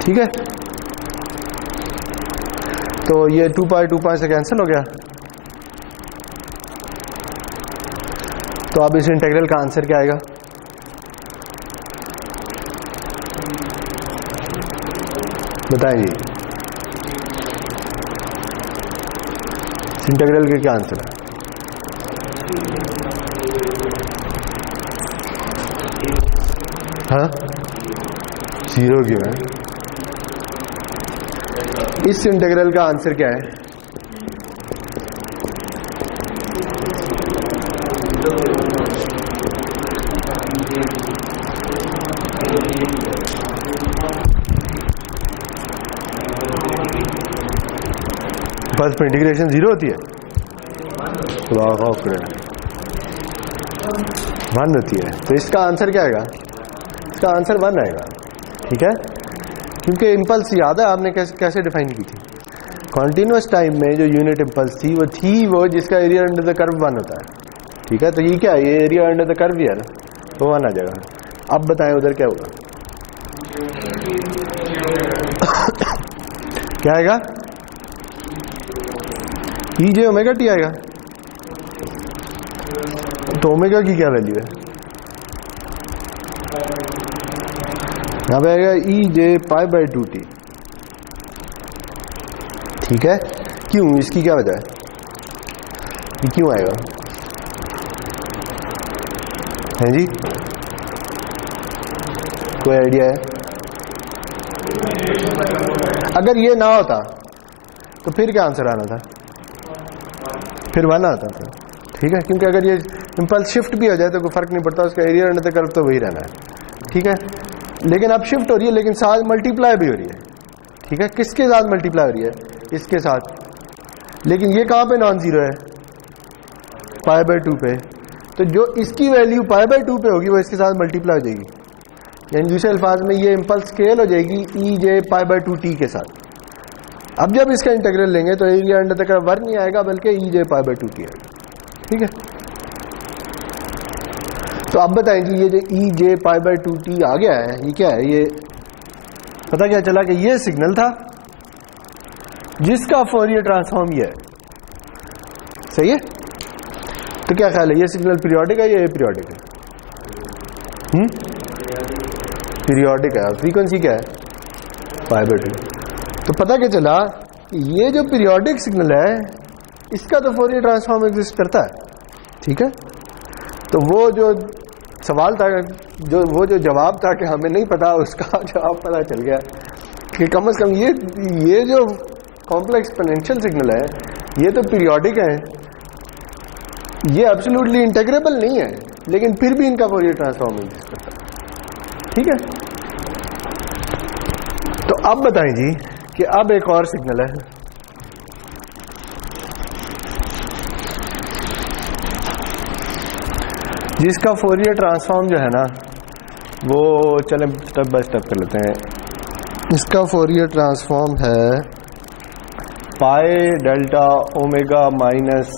ठीक है। तो ये 2 पाई से कैंसिल हो गया। तो अब इस इंटीग्रल का आंसर क्या आएगा? बताएं जी, इस इंटीग्रल के क्या आंसर है? हाँ, 0 क्यों है? इस इंटीग्रल का आंसर क्या है? बस में इंटीग्रेशन 0 होती है, तो 1 होती है। तो इसका आंसर क्या आएगा? इसका आंसर 1 आएगा, ठीक है। क्योंकि इम्पल्स याद है आपने कैसे डिफाइन की थी? कॉन्टिन्यूस टाइम में जो यूनिट इम्पल्स थी वो जिसका एरिया अंडर द कर्व 1 होता है, ठीक है। तो ये क्या है? ये एरिया अंडर द कर्व ही है ना, तो 1 आ जाएगा। अब बताएं उधर क्या होगा? क्या आएगा? ई जे ओमेगा टी आएगा। तो ओमेगा की क्या वैल्यू है? यहां पे आएगा E J pi by 2 T, ठीक है। क्यों? इसकी क्या वजह है? ये क्यों आएगा? है जी, कोई आइडिया है? अगर ये ना होता तो फिर क्या आंसर आना था? फिर 1 आता था, ठीक है। क्योंकि अगर ये इम्पल्स शिफ्ट भी हो जाए तो कोई फर्क नहीं पड़ता, उसका एरिया अंडर द कर्व तो वही रहना है, ठीक है। लेकिन अब शिफ्ट हो रही है, लेकिन साथ मल्टीप्लाई भी हो रही है, ठीक है। किसके साथ मल्टीप्लाई हो रही है? इसके साथ। लेकिन ये कहां पे नॉन जीरो है? पाई बाई 2 पे। तो जो इसकी वैल्यू पाई बाई 2 पे होगी वो इसके साथ मल्टीप्लाई हो जाएगी, यानी दूसरे अल्फाज में ये इम्पल्स स्केल हो जाएगी ई जे पाई बाई 2t के साथ। अब जब इसका इंटीग्रल लेंगे तो एरिया अंडर द कर्व 1 नहीं आएगा बल्कि ई जे पाई बाई 2t आएगा। ठीक है, तो अब बताएं जी ये जो ई जे पाई बाई 2t आ गया है ये क्या है? ये पता क्या चला कि ये सिग्नल था जिसका फोरियर ट्रांसफॉर्म ये है। सही है, तो क्या ख्याल है ये सिग्नल पीरियोडिक है या एपीरियोडिक है? पीरियोडिक है। फ्रीक्वेंसी क्या है? पाई बाई 2। तो पता क्या चला ये जो पीरियोडिक सिग्नल है इसका तो फोरियर ट्रांसफॉर्म एग्जिस्ट करता है। ठीक है, तो वो जो सवाल था वो जो जवाब था कि हमें नहीं पता, उसका जवाब पता चल गया कि कम से कम ये जो कॉम्प्लेक्स एक्सपोनेंशियल सिग्नल है ये तो पीरियोडिक है, ये एब्सोल्युटली इंटीग्रेबल नहीं है, लेकिन फिर भी इनका फोरियर ट्रांसफॉर्म एग्जिस्ट करता है। ठीक है, तो अब बताएं जी कि अब एक और सिग्नल है जिसका फोरियर ट्रांसफॉर्म जो है ना वो चलें स्टेप बाय स्टेप कर लेते हैं। इसका फोरियर ट्रांसफॉर्म है पाई delta omega minus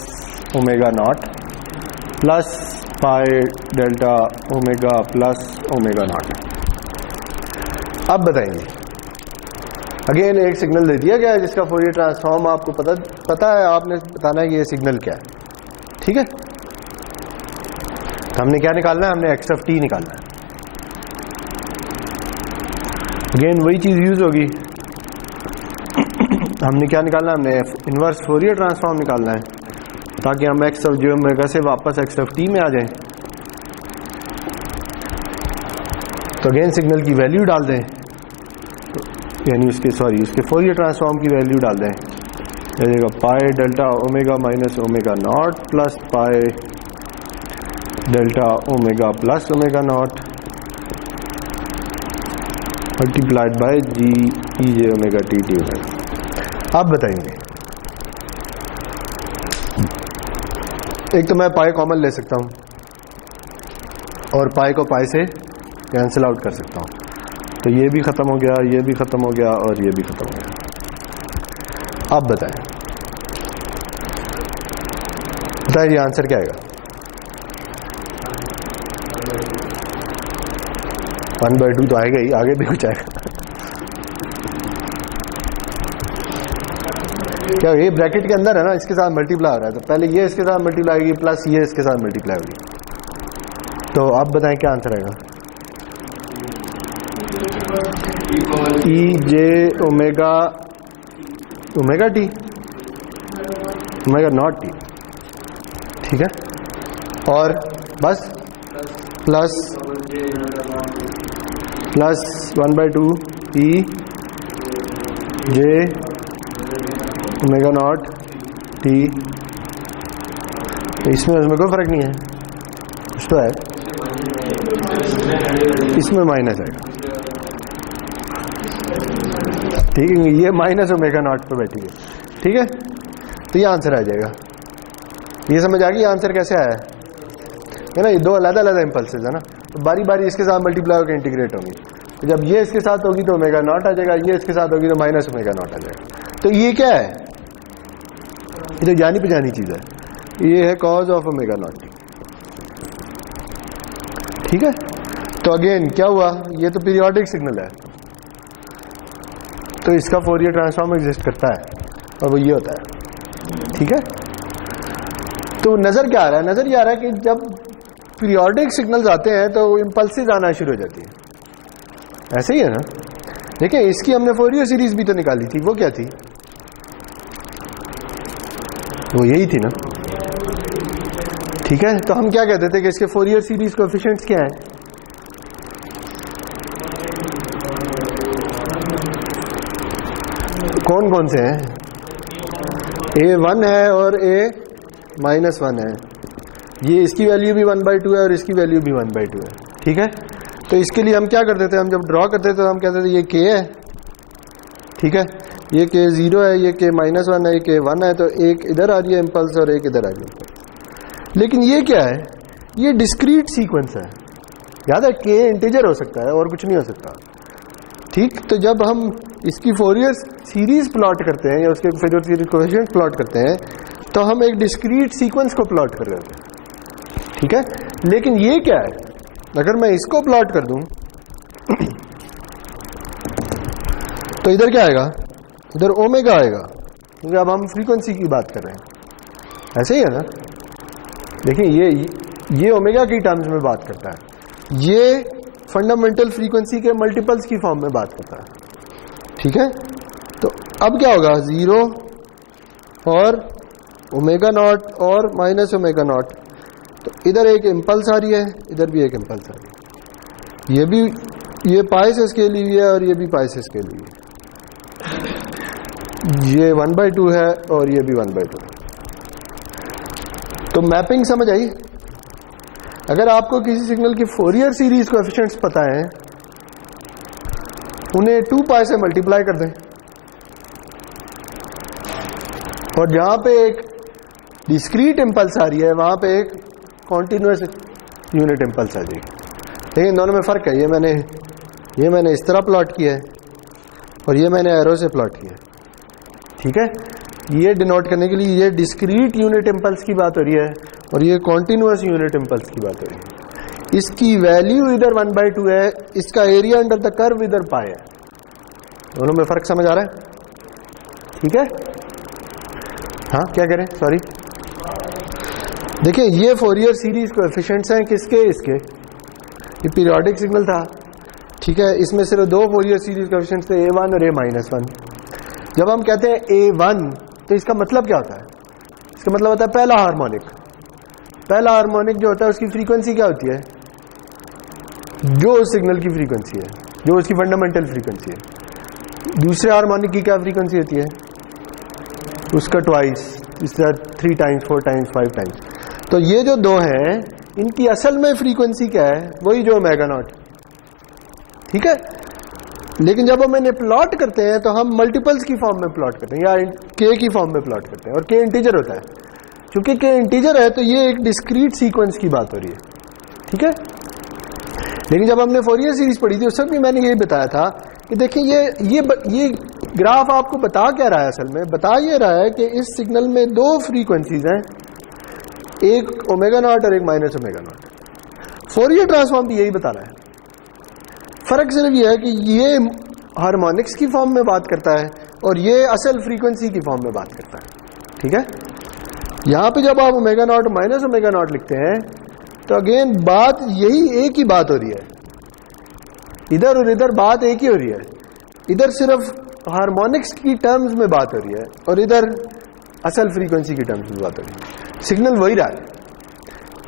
omega naught plus pi delta omega plus omega not. अब बताएंगे अगेन एक सिग्नल दे दिया गया है जिसका फोरियर ट्रांसफॉर्म आपको पता है, आपने बताना है कि ये सिग्नल क्या है। ठीक है, तो हमने क्या निकालना है? हमने एक्स ऑफ टी निकालना है। अगेन वही चीज यूज होगी, हमने क्या निकालना है? हमने इनवर्स फोरियर ट्रांसफॉर्म निकालना है ताकि हम एक्स ऑफ जे ओमेगा से वापस एक्स ऑफ टी में आ जाएं। तो अगेन सिग्नल की वैल्यू डाल दें, यानी उसके फोरियर ट्रांसफॉर्म की वैल्यू डाल दें। जाएगा pi delta omega minus omega naught plus pi delta omega plus omega naught multiplied by G E J omega T T omega. आप बताएंगे, एक तो मैं पाई कॉमन ले सकता हूं और पाई को पाई से कैंसिल आउट कर सकता हूं, तो ये भी खत्म हो गया, ये भी खत्म हो गया और ये भी खत्म हो गया। आप बताएं ये आंसर क्या आएगा? 1/2 तो आएगा ही, आगे भी कुछ आएगा। क्या ये ब्रैकेट के अंदर है ना, इसके साथ मल्टीप्लाई हो रहा है, तो पहले ये इसके साथ मल्टीप्लाई होगी प्लस ये इसके साथ मल्टीप्लाई होगी। तो आप बताएं क्या आंसर आएगा? E J omega omega T omega not T. ठीक है, और बस plus 1/2 E J omega not T. इसमें कोई फर्क नहीं है, कुछ तो है, इसमें माइनस आएगा। ठीक है, ये माइनस ओमेगा नॉट पे बैठी है। ठीक है, तो ये आंसर आ जाएगा। ये समझ आ गई आंसर कैसे आया है ना? ये दो अलग अलग इंपल्सेस है ना, तो बारी बारी इसके साथ मल्टीप्लाई होकर इंटीग्रेट होंगी। तो जब ये इसके साथ होगी तो ओमेगा नॉट आ जाएगा, ये इसके साथ होगी तो माइनस ओमेगा नॉट आ जाएगा। तो ये क्या है? ये तो जानी पहचानी चीज है, ये है cause of omega not T. ठीक है, तो अगेन क्या हुआ? ये तो पीरियोडिक सिग्नल है, तो इसका फोरियर ट्रांसफॉर्म एग्जिस्ट करता है और वो ये होता है। ठीक है, तो नजर क्या आ रहा है? नजर ये आ रहा है कि जब पीरियोडिक सिग्नल्स आते हैं तो इंपल्सेस आना शुरू हो जाती है। ऐसे ही है ना? देखिए इसकी हमने फोरियर सीरीज भी तो निकाली थी, वो क्या थी? वो यही थी ना। ठीक है, तो हम क्या कहते थे कि इसके फोरियर सीरीज कोएफिशिएंट्स क्या है? कौन कौन से हैं? A1 है और A-1 है। ये इसकी वैल्यू भी 1/2 है और इसकी वैल्यू भी 1/2 है। ठीक है, तो इसके लिए हम क्या करते थे? हम जब ड्रॉ करते थे तो हम कहते थे ये K है, ठीक है, ये K0 है, ये K-1 है, ये K1 है, तो एक इधर आ रही है इंपल्स और एक इधर आ रही है। लेकिन ये क्या है? ये डिस्क्रीट सीक्वेंस है, याद है के इंटीजर हो सकता है और कुछ नहीं हो सकता, ठीक। तो जब हम इसकी फोरियर सीरीज प्लॉट करते हैं या उसके फोरियर सीरीज कोएफिशिएंट प्लॉट करते हैं तो हम एक डिस्क्रीट सीक्वेंस को प्लॉट कर रहे हैं, ठीक है। लेकिन ये क्या है, अगर मैं इसको प्लॉट कर दूं तो इधर क्या आएगा, इधर ओमेगा आएगा, क्योंकि अब हम फ्रीक्वेंसी की बात कर रहे हैं, ऐसे ही है ना। देखिए ये ओमेगा की टर्म्स में बात करता है, ये फंडामेंटल फ्रीक्वेंसी के मल्टीपल्स की फॉर्म में बात करता है, ठीक है। तो अब क्या होगा, 0 और ओमेगा नॉट और माइनस ओमेगा नॉट, तो इधर एक इम्पल्स आ रही है, इधर भी एक इम्पल्स आ रही है, ये भी ये पाई से स्केल हुई है और ये भी पाई से स्केल हुई है, ये 1/2 है और ये भी 1/2 है। तो मैपिंग समझ आई। अगर आपको किसी सिग्नल की फोरियर सीरीज कोएफिशिएंट्स पता है, उन्हें 2 पाई से मल्टीप्लाई कर दें और जहां पे एक डिस्क्रीट इम्पल्स आ रही है वहां पे एक कॉन्टिन्यूअस यूनिट इम्पल्स आ जाएगी। लेकिन दोनों में फर्क है, ये मैंने इस तरह प्लॉट किया है और ये मैंने एरो से प्लॉट किया है, ठीक है। ये डिनोट करने के लिए ये डिस्क्रीट यूनिट इम्पल्स की बात हो रही है और ये कॉन्टिन्यूअस यूनिट इम्पल्स की बात हो रही है। इसकी वैल्यू इधर 1/2 है, इसका एरिया अंडर द कर्व इधर पाई है, दोनों में फर्क समझ आ रहा है, ठीक है। हाँ क्या करें, सॉरी, देखिए ये फोरियर सीरीज कोएफिशिएंट्स हैं किसके, इसके, ये पीरियोडिक सिग्नल था, ठीक है। इसमें सिर्फ 2 फोरियर सीरीज कोएफिशिएंट्स थे, A1 और A-1। जब हम कहते हैं A1 तो इसका मतलब क्या होता है, इसका मतलब होता है पहला हार्मोनिक। पहला हार्मोनिक जो होता है उसकी फ्रीक्वेंसी क्या होती है, जो उस सिग्नल की फ्रीक्वेंसी है, जो उसकी फंडामेंटल फ्रीक्वेंसी है। दूसरे हार्मोनिक की क्या फ्रीक्वेंसी होती है, उसका ट्वाइस, इस तरह 3 टाइम्स 4 टाइम्स 5 टाइम्स। तो ये जो 2 हैं इनकी असल में फ्रीक्वेंसी क्या है, वही जो ओमेगा नॉट, ठीक है। लेकिन जब हम इन्हें प्लॉट करते हैं तो हम मल्टीपल्स की फॉर्म में प्लॉट करते हैं या के की फॉर्म में प्लॉट करते हैं, और के इंटीजर होता है। चूंकि के इंटीजर है तो ये एक डिस्क्रीट सीक्वेंस की बात हो रही है, ठीक है। लेकिन जब हमने फोरियर सीरीज पढ़ी थी उस वक्त भी मैंने यही बताया था कि देखिए ये ग्राफ आपको बता क्या रहा है, असल में बता ये रहा है कि इस सिग्नल में 2 फ्रीक्वेंसीज हैं, एक ओमेगा नॉट और एक minus omega not. Fourier transform भी यही बता रहा है। फर्क सिर्फ ये है कि ये हार्मोनिक्स की फॉर्म में बात करता है और ये असल फ्रीक्वेंसी की फॉर्म में बात करता है, ठीक है। यहां पे जब आप omega naught minus omega not लिखते हैं तो अगेन बात यही एक ही बात हो रही है, इधर और इधर बात एक ही हो रही है। इधर सिर्फ हार्मोनिक्स की टर्म्स में बात हो रही है और इधर असल फ्रीक्वेंसी की टर्म्स में बात हो रही है, सिग्नल वही रहा है।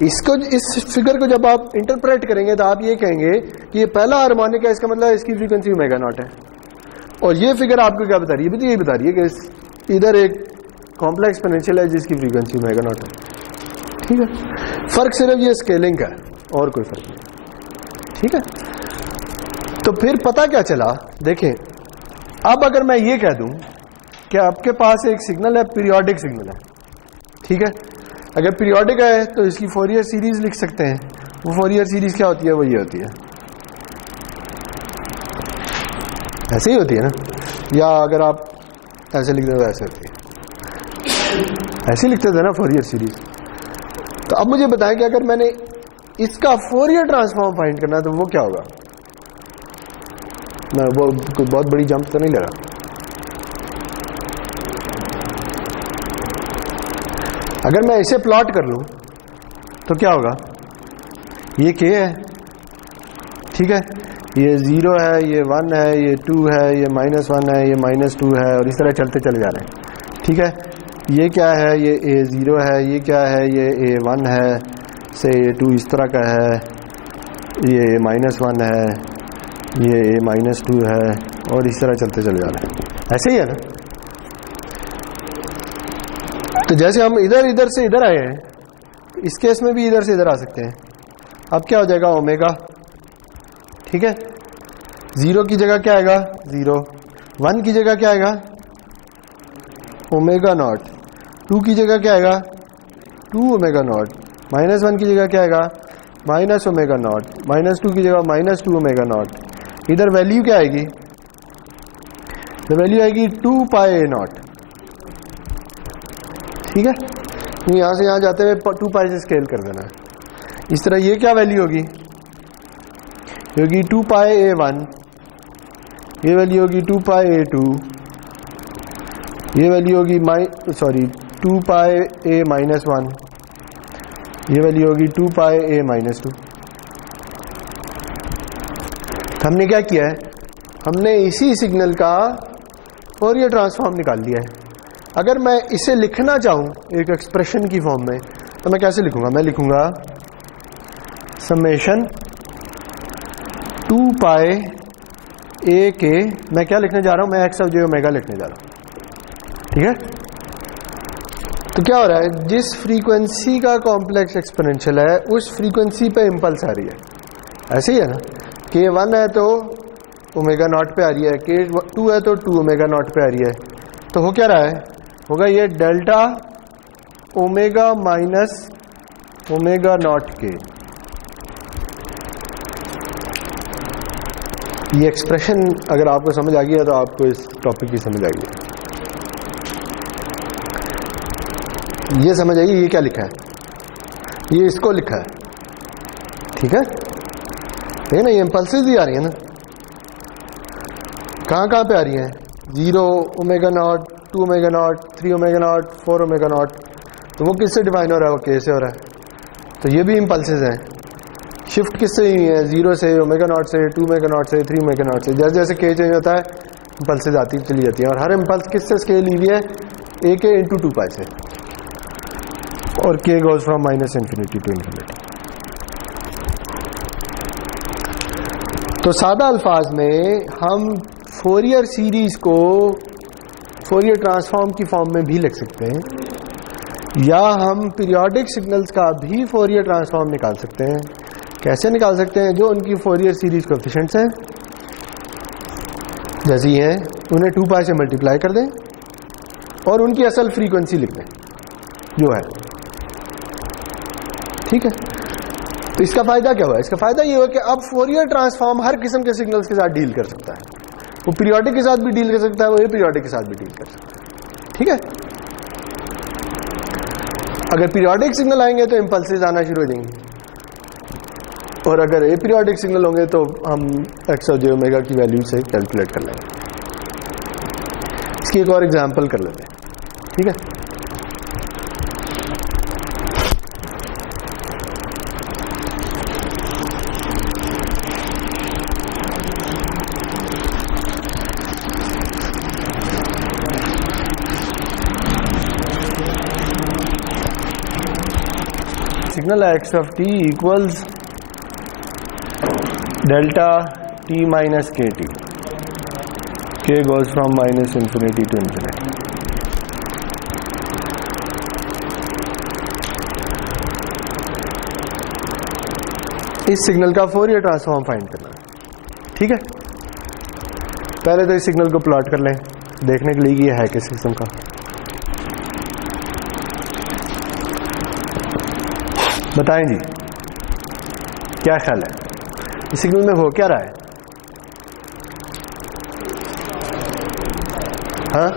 इसको, इस फिगर को जब आप इंटरप्रेट करेंगे तो आप ये कहेंगे कि ये पहला हार्मोनिक है, इसका मतलब इसकी फ्रीक्वेंसी ओमेगा नॉट है। और ये फिगर आपको क्या बता रही है, भी तो यही बता रही है कि इधर एक कॉम्प्लेक्स एक्सपोनेंशियल है जिसकी फ्रीक्वेंसी ओमेगा नॉट है, ठीक है। फर्क सिर्फ ये स्केलिंग का है और कोई फर्क नहीं, ठीक है। तो फिर पता क्या चला, देखें अब अगर मैं ये कह दूं कि आपके पास एक सिग्नल है, पीरियोडिक सिग्नल है, ठीक है। अगर पीरियोडिक है तो इसकी फोरियर सीरीज लिख सकते हैं। वो फोरियर सीरीज क्या होती है, वो ये होती है, ऐसे ही होती है ना, या अगर आप ऐसे लिख देते तो ऐसे होती है, ऐसे लिखते थे ना फोरियर सीरीज। तो अब मुझे बताएं कि अगर मैंने इसका फोरियर ट्रांसफॉर्म फाइंड करना है तो वो क्या होगा। मैं वो कोई बहुत बड़ी जंप तो नहीं ले रहा। अगर मैं इसे प्लॉट कर लूं तो क्या होगा, ये के है, ठीक है, ये 0 है, ये 1 है, ये 2 है, ये -1 है, ये -2 है, और इस तरह चलते चले जा रहे हैं, ठीक है। ये क्या है, ये A0 है, ये क्या है, ये A1 है, से A2 इस तरह का है, ये -1 है, ये A-2 है, और इस तरह चलते चले जा रहे हैं, ऐसे ही है ना। तो जैसे हम इधर से इधर आए हैं, इस केस में भी इधर से इधर आ सकते हैं। अब क्या हो जाएगा, ओमेगा, ठीक है। 0 की जगह क्या आएगा, 0, 1 की जगह क्या आएगा, ओमेगा नॉट, 2 की जगह क्या आएगा, 2 ओमेगा नॉट, -1 की जगह क्या आएगा, माइनस ओमेगा नॉट, -2 की जगह -2 ओमेगा नॉट, इधर वैल्यू क्या आएगी? तो वैल्यू आएगी 2 पाई ए नॉट। ठीक है, तो यहां से यहां जाते हुए 2 पाई से स्केल कर देना है। इस तरह ये क्या वैल्यू होगी? होगी 2 पाई A1, ये वैल्यू होगी 2 पाई A2, ये वैल्यू होगी 2 पाई A-1, ये वैल्यू होगी 2 पाई A-2। हमने क्या किया है? हमने इसी सिग्नल का फोरियर ट्रांसफॉर्म निकाल लिया है। अगर मैं इसे लिखना चाहूं एक एक्सप्रेशन की फॉर्म में तो मैं कैसे लिखूंगा? मैं लिखूंगा समेशन 2 पाई ए के, मैं क्या लिखने जा रहा हूं? मैं एक्स ऑफ जे ओमेगा लिखने जा रहा हूं। ठीक है, तो क्या हो रहा है? जिस फ्रीक्वेंसी का कॉम्प्लेक्स एक्सपोनेंशियल है उस फ्रीक्वेंसी पे इंपल्स आ रही है। ऐसे ही है ना, K1 है तो ओमेगा नॉट पे आ रही है, K2 है तो 2 ओमेगा नॉट पे आ रही है। तो हो क्या रहा है? होगा ये delta omega minus omega not के। ये एक्सप्रेशन अगर आपको समझ आ गया तो आपको इस टॉपिक की समझ आ गई। ये समझ आइए ये क्या लिखा है? ये इसको लिखा है। ठीक है, ये ना ये इंपल्सेस भी आ रही है ना, कहाँ कहाँ पे आ रही हैं? 0 omega naught, 2 omega naught, 3 omega naught, 4 omega naught. तो वो किससे डिफाइन हो रहा है? वो के से हो रहा है। तो ये भी इंपल्सेस हैं। शिफ्ट किससे हुई है? 0 से, ओमेगा नॉट से, 2 ओमेगा नॉट से, 3 ओमेगा नॉट से। जैसे जैसे के चेंज होता है इंपल्सेस आती चली जाती है। और हर इंपल्स किससे स्केल ली हुई है? ए के इंटू 2 पाई से, और के goes from -infinity to infinity. तो सादा अल्फाज में हम फोरियर सीरीज को फोरियर ट्रांसफॉर्म की फॉर्म में भी लिख सकते हैं, या हम पीरियोडिक सिग्नल्स का भी फोरियर ट्रांसफॉर्म निकाल सकते हैं। कैसे निकाल सकते हैं? जो उनकी फोरियर सीरीज कोएफिशिएंट्स हैं जैसी हैं उन्हें 2 पाई से मल्टीप्लाई कर दें और उनकी असल फ्रीक्वेंसी लिख दें जो है। ठीक है, तो इसका फायदा क्या हुआ? इसका फायदा ये हुआ कि अब फोरियर ट्रांसफॉर्म हर किस्म के सिग्नल्स के साथ डील कर सकता है। वो पीरियोडिक के साथ भी डील कर सकता है, वो एपीरियोडिक के साथ भी डील कर सकता है। ठीक है, अगर पीरियोडिक सिग्नल आएंगे तो इंपल्सेस आना शुरू हो जाएंगे, और अगर एपीरियोडिक सिग्नल होंगे तो हम एक्स और जे ओमेगा की वैल्यू से कैलकुलेट कर लेंगे। इसकी एक और एग्जांपल कर लेते हैं। ठीक है, signal x of t equals delta t minus kt, k goes from -infinity to infinity। इस सिग्नल का फोरियर ट्रांसफॉर्म फाइंड करना है। ठीक है, पहले तो इस सिग्नल को प्लॉट कर लें देखने के लिए कि ये है किस किस्म का। बताएं जी, क्या ख्याल है इस सिग्नल में हो क्या रहा है? हाँ,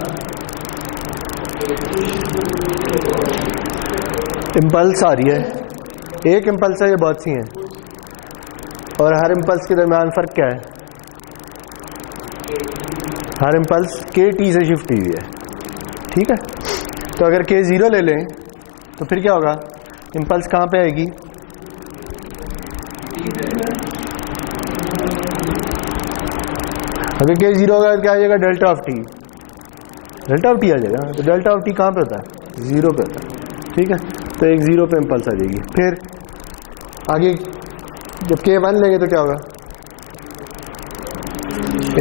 इंपल्स आ रही है, एक इंपल्स है, ये बहुत सी हैं, और हर इंपल्स के दरमियान फर्क क्या है? हर इंपल्स के टी से शिफ्ट हुई है। ठीक है, तो अगर के 0 ले लें तो फिर क्या होगा? इंपल्स कहां पे आएगी? अगर के 0 होगा क्या आ जाएगा? Delta of T, delta of T आ जाएगा। तो डेल्टा ऑफ टी कहां पे होता है? 0 पे होता है। ठीक है, तो एक 0 पे इंपल्स आ जाएगी। फिर आगे जब के 1 लेंगे तो क्या होगा?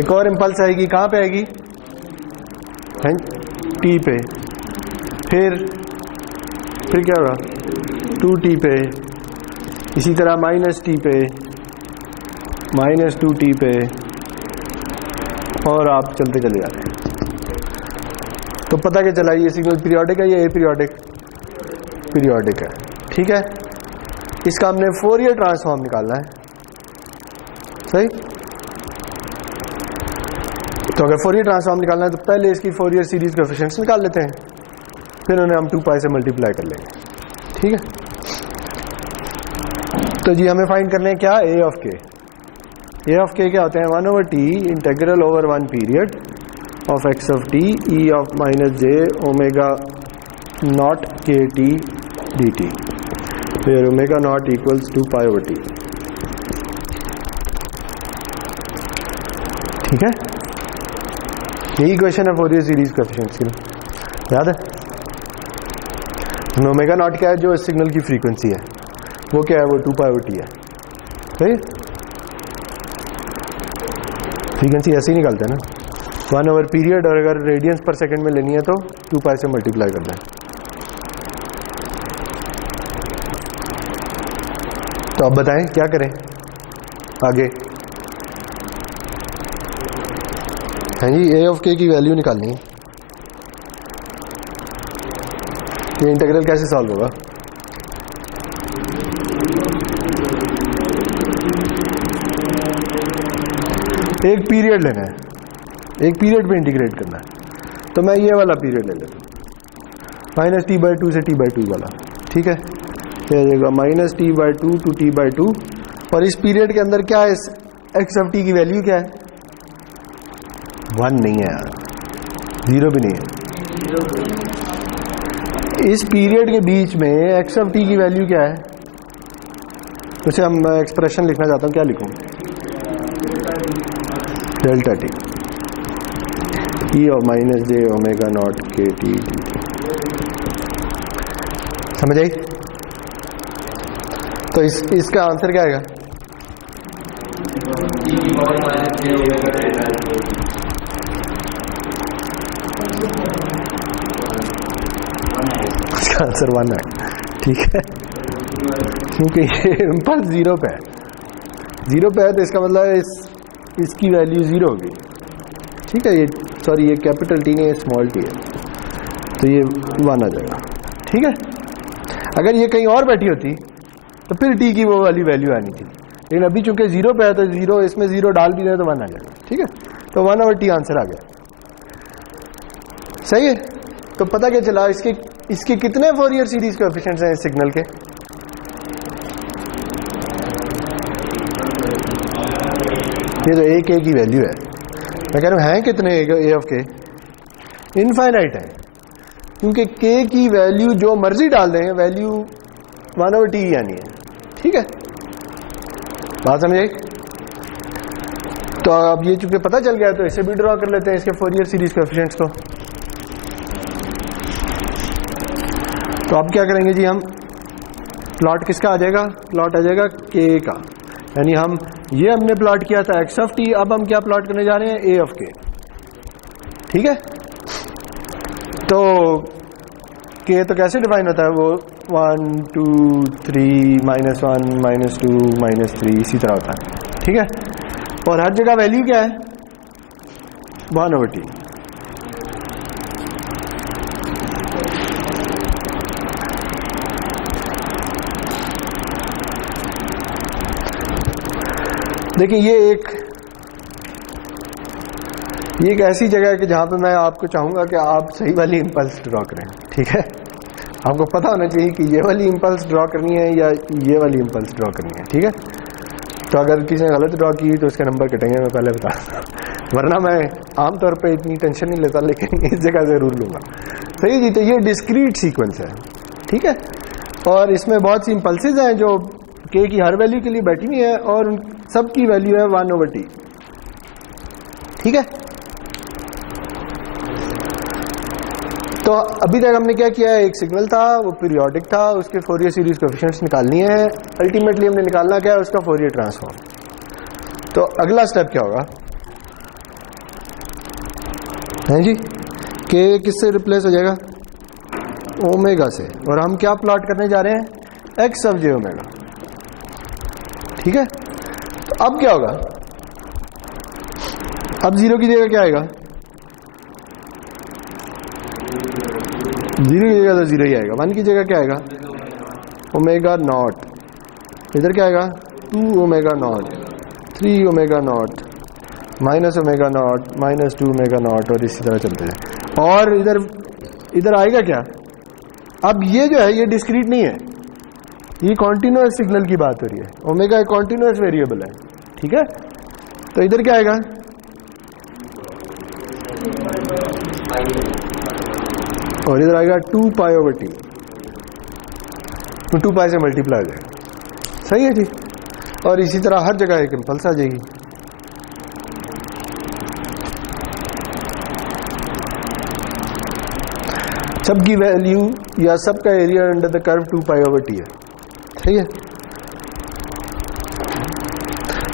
एक और इंपल्स आएगी, कहां पे आएगी? टी पे। फिर क्या होगा? 2t पे, इसी तरह -t पे, -2t पे, और आप चलते चले जाते हैं। तो पता क्या चला ये सिग्नल पीरियोडिक है या एपीरियोडिक? पीरियोडिक है। ठीक है, इसका हमने फोरियर ट्रांसफॉर्म निकालना है, सही। तो अगर फोरियर ट्रांसफॉर्म निकालना है तो पहले इसकी फोरियर सीरीज कोएफिशिएंट्स निकाल लेते हैं, फिर उन्हें हम 2 से मल्टीप्लाई कर लेंगे, ठीक है। तो जी हमें फाइंड करने हैं क्या, ए ऑफ के। ए ऑफ के क्या होते हैं, 1/t integral over 1 period of X of T E of minus J omega not के T D T, where omega not equals to pi over T, ठीक है। यही क्वेश्चन है फोरियर सीरीज कोएफिशिएंट्स के लिए, याद है। ओमेगा नॉट क्या है, जो सिग्नल की फ्रीक्वेंसी है वो क्या है, वो 2 पाई ओवर टी है, सही। फ्रीक्वेंसी ऐसे ही निकालते हैं ना, 1 ओवर पीरियड, और अगर रेडियंस पर सेकंड में लेनी है तो 2 पाई से मल्टीप्लाई करना है। तो अब बताएं क्या करें आगे। हाँ जी, ए ऑफ के की वैल्यू निकालनी है। ये इंटीग्रल कैसे सॉल्व होगा, एक पीरियड लेना है, एक पीरियड पे इंटीग्रेट करना है। तो मैं ये वाला पीरियड ले लेता हूँ, -t/2 से t/2 वाला, ठीक है। ये आ जाएगा -t/2 to t/2, और इस पीरियड के अंदर क्या है, एक्स ऑफ टी की वैल्यू क्या है, 1 नहीं है यार, 0 भी नहीं है। इस पीरियड के बीच में एक्स ऑफ टी की वैल्यू क्या है, उसे हम एक्सप्रेशन लिखना चाहता हूँ, क्या लिखूँ, डेल्टा टी ई और माइनस जे ओमेगा नॉट के टी डी टी, समझ आई। तो इसका आंसर क्या आएगा, इसका आंसर 1 है, ठीक है। क्योंकि ये इम्पल्स 0 पे है, 0 पे है, तो इसका मतलब है इसकी वैल्यू 0 होगी, ठीक है। ये सॉरी, ये कैपिटल टी नहीं है, स्मॉल टी है, तो ये 1 आ जाएगा, ठीक है। अगर ये कहीं और बैठी होती तो फिर टी की वो वाली वैल्यू आनी थी, लेकिन अभी चूंकि 0 पे है तो 0, इसमें 0 डाल भी दे तो 1 आ जाएगा, ठीक है। तो 1/t आंसर आ गया, सही है। तो पता क्या चला, इसके कितने फोरियर सीरीज कोएफिशिएंट्स हैं इस सिग्नल के, ये तो एक की वैल्यू है। मैं कह रहा हूं हैं कितने ए ऑफ के, इनफाइनाइट है, क्योंकि के की वैल्यू जो मर्जी डाल दें, वैल्यू 1/t ही आनी है, ठीक है। बात समझ आई। तो अब ये चूंकि पता चल गया तो इसे भी ड्रॉ कर लेते हैं, इसके फोरियर सीरीज कोएफिशिएंट्स को। तो अब क्या करेंगे जी, हम प्लॉट किसका आ जाएगा, प्लॉट आ जाएगा के का, यानी हमने प्लॉट किया था एक्स ऑफ टी, अब हम क्या प्लॉट करने जा रहे हैं, ए ऑफ के, ठीक है। तो के तो कैसे डिफाइन होता है, वो 1 2 3 -1 -2 -3 इसी तरह होता है, ठीक है। और हर जगह वैल्यू क्या है, 1/t। देखिए ये एक ऐसी जगह है कि जहां पे मैं आपको चाहूंगा कि आप सही वाली इंपल्स ड्रॉ करें, ठीक है। आपको पता होना चाहिए कि ये वाली इंपल्स ड्रॉ करनी है या ये वाली इंपल्स ड्रॉ करनी है, ठीक है। तो अगर किसी ने गलत ड्रॉ की तो उसके नंबर कटेंगे, मैं पहले बता दूं, वरना मैं आमतौर पे इतनी टेंशन नहीं लेता, लेकिन इस जगह जरूर लूंगा, सही जी। तो ये डिस्क्रीट सीक्वेंस है, ठीक है, और इसमें बहुत सी इंपल्सेज हैं जो के की हर वैल्यू के लिए बैठी हुई है, और सबकी वैल्यू है 1/t, ठीक है। तो अभी तक हमने क्या किया है, एक सिग्नल था, वो पीरियोडिक था, उसके फोरियर सीरीज कोएफिशिएंट्स निकालनी है, अल्टीमेटली हमने निकालना क्या है, उसका फोरियर ट्रांसफॉर्म। तो अगला स्टेप क्या होगा, है जी, के किससे रिप्लेस हो जाएगा, ओमेगा से, और हम क्या प्लॉट करने जा रहे हैं, एक्स ऑफ जे ओमेगा, ठीक है। तो अब क्या होगा, अब 0 की जगह क्या आएगा, 0 की जगह तो 0 ही आएगा, 1 की जगह क्या आएगा, ओमेगा नॉट इधर क्या आएगा 2 omega naught, 3 omega naught, minus omega not, minus 2 omega naught, और इसी तरह चलते हैं। और इधर आएगा क्या? अब ये जो है ये डिस्क्रीट नहीं है, ये कॉन्टिन्यूअस सिग्नल की बात हो रही है। ओमेगा एक कॉन्टिन्यूअस वेरिएबल है, ठीक है। तो इधर क्या आएगा? और इधर आएगा 2 पाई ओवर टी, तो 2 पाई से मल्टीप्लाई हो जाएगा। सही है जी। और इसी तरह हर जगह एक इम्पल्स आ जाएगी। सबकी वैल्यू या सबका area under the curve 2 pi over T है। सही है।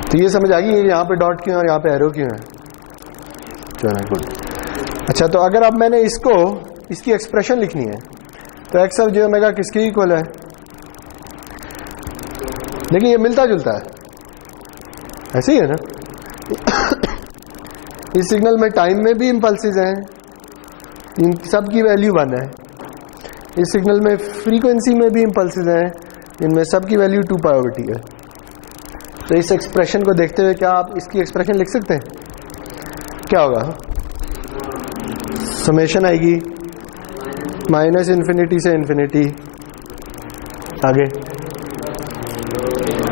तो ये समझ आ गई यहाँ पे डॉट क्यों है और यहाँ पे एरो क्यों है। चलो गुड। अच्छा, तो अगर अब मैंने इसकी एक्सप्रेशन लिखनी है तो एक्स ऑफ जे ओमेगा किसके इक्वल है? लेकिन ये मिलता जुलता है, ऐसे ही है ना। इस सिग्नल में टाइम में भी इम्पल्सेस हैं, इन सब की वैल्यू 1 है। इस सिग्नल में फ्रीक्वेंसी में भी इम्पल्सेस हैं, इनमें सब की वैल्यू 2 पाई ओवर टी है। तो इस एक्सप्रेशन को देखते हुए क्या आप इसकी एक्सप्रेशन लिख सकते हैं? क्या होगा? समेशन आएगी माइनस इन्फिनिटी से इन्फिनिटी, आगे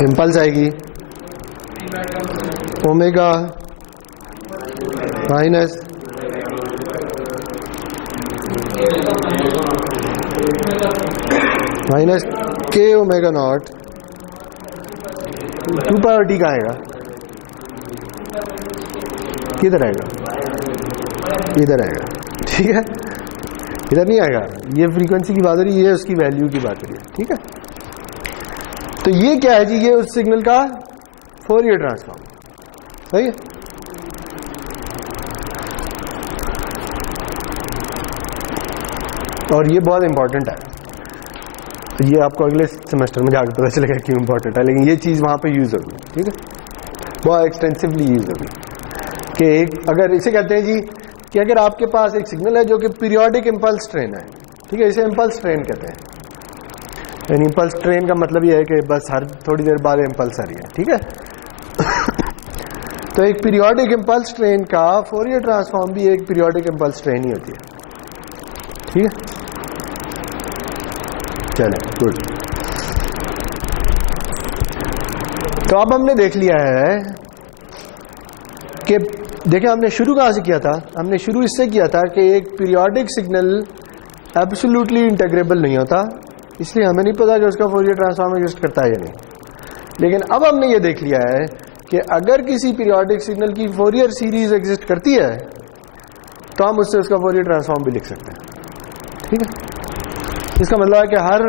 इम्पल्स आएगी ओमेगा माइनस के ओमेगा नॉट, 2 पाई ओवर टी का आएगा, किधर आएगा? इधर आएगा, ठीक है। इधर नहीं आएगा, ये फ्रीक्वेंसी की बात हो रही है, ये उसकी वैल्यू की बात हो रही है, ठीक है। तो ये क्या है जी? ये उस सिग्नल का फोरियर ट्रांसफॉर्म। सही है। और ये बहुत इंपॉर्टेंट है, तो ये आपको अगले सेमेस्टर में जाकर पता चलेगा क्यों इंपॉर्टेंट है, लेकिन ये चीज वहां पे यूज होगी, ठीक है, बहुत एक्सटेंसिवली यूज होगी। कि अगर इसे कहते हैं जी कि अगर आपके पास एक सिग्नल है जो कि पीरियोडिक इम्पल्स ट्रेन है, ठीक है, इसे इम्पल्स ट्रेन कहते हैं। यानी इम्पल्स ट्रेन का मतलब ये है कि बस हर थोड़ी देर बाद इम्पल्स आ रही है, ठीक है। तो एक पीरियोडिक इम्पल्स ट्रेन का फोरियर ट्रांसफॉर्म भी एक पीरियोडिक इम्पल्स ट्रेन ही होती है, ठीक है। चले गुड। तो अब हमने देख लिया है कि देखिए हमने शुरू कहां से किया था? हमने शुरू इससे किया था कि एक पीरियोडिक सिग्नल एब्सोल्युटली इंटीग्रेबल नहीं होता, इसलिए हमें नहीं पता कि उसका फोरियर ट्रांसफॉर्म एग्जिस्ट करता है या नहीं। लेकिन अब हमने ये देख लिया है कि अगर किसी पीरियोडिक सिग्नल की फोरियर सीरीज एग्जिस्ट करती है तो हम उससे उसका फोरियर ट्रांसफॉर्म भी लिख सकते हैं, ठीक है। इसका मतलब है कि हर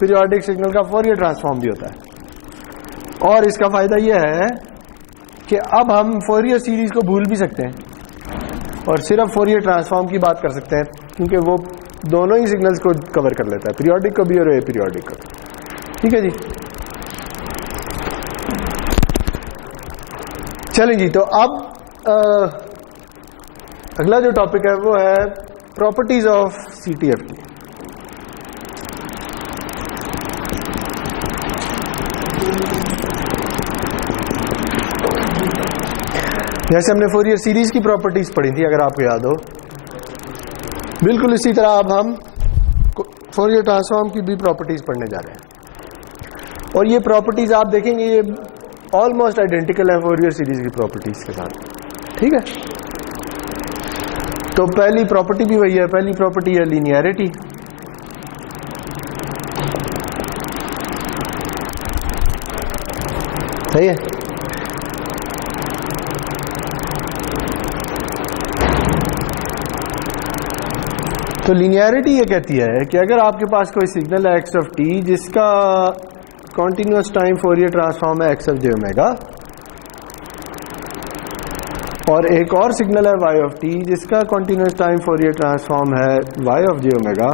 पीरियोडिक सिग्नल का फोरियर ट्रांसफॉर्म भी होता है। और इसका फायदा यह है कि अब हम फोरियर सीरीज को भूल भी सकते हैं और सिर्फ फोरियर ट्रांसफॉर्म की बात कर सकते हैं, क्योंकि वो दोनों ही सिग्नल्स को कवर कर लेता है, पीरियोडिक को भी और एपीरियोडिक को, ठीक है जी। चलें जी, तो अब अगला जो टॉपिक है वो है प्रॉपर्टीज ऑफ सीटीएफटी। जैसे हमने फोरियर सीरीज की प्रॉपर्टीज पढ़ी थी, अगर आपको याद हो, बिल्कुल इसी तरह अब हम फोरियर ट्रांसफॉर्म की भी प्रॉपर्टीज पढ़ने जा रहे हैं। और ये प्रॉपर्टीज आप देखेंगे ये ऑलमोस्ट आइडेंटिकल है फोरियर सीरीज की प्रॉपर्टीज के साथ, ठीक है। तो पहली प्रॉपर्टी भी वही है, पहली प्रॉपर्टी है लीनियरिटी। सही है। तो लीनियरिटी ये कहती है कि अगर आपके पास कोई सिग्नल है एक्स ऑफ टी जिसका कॉन्टिन्यूअस टाइम फोरियर ट्रांसफॉर्म है एक्स ऑफ जे ओमेगा, और एक और सिग्नल है वाई ऑफ टी जिसका कॉन्टिन्यूअस टाइम फोरियर ट्रांसफॉर्म है वाई ऑफ जे ओमेगा,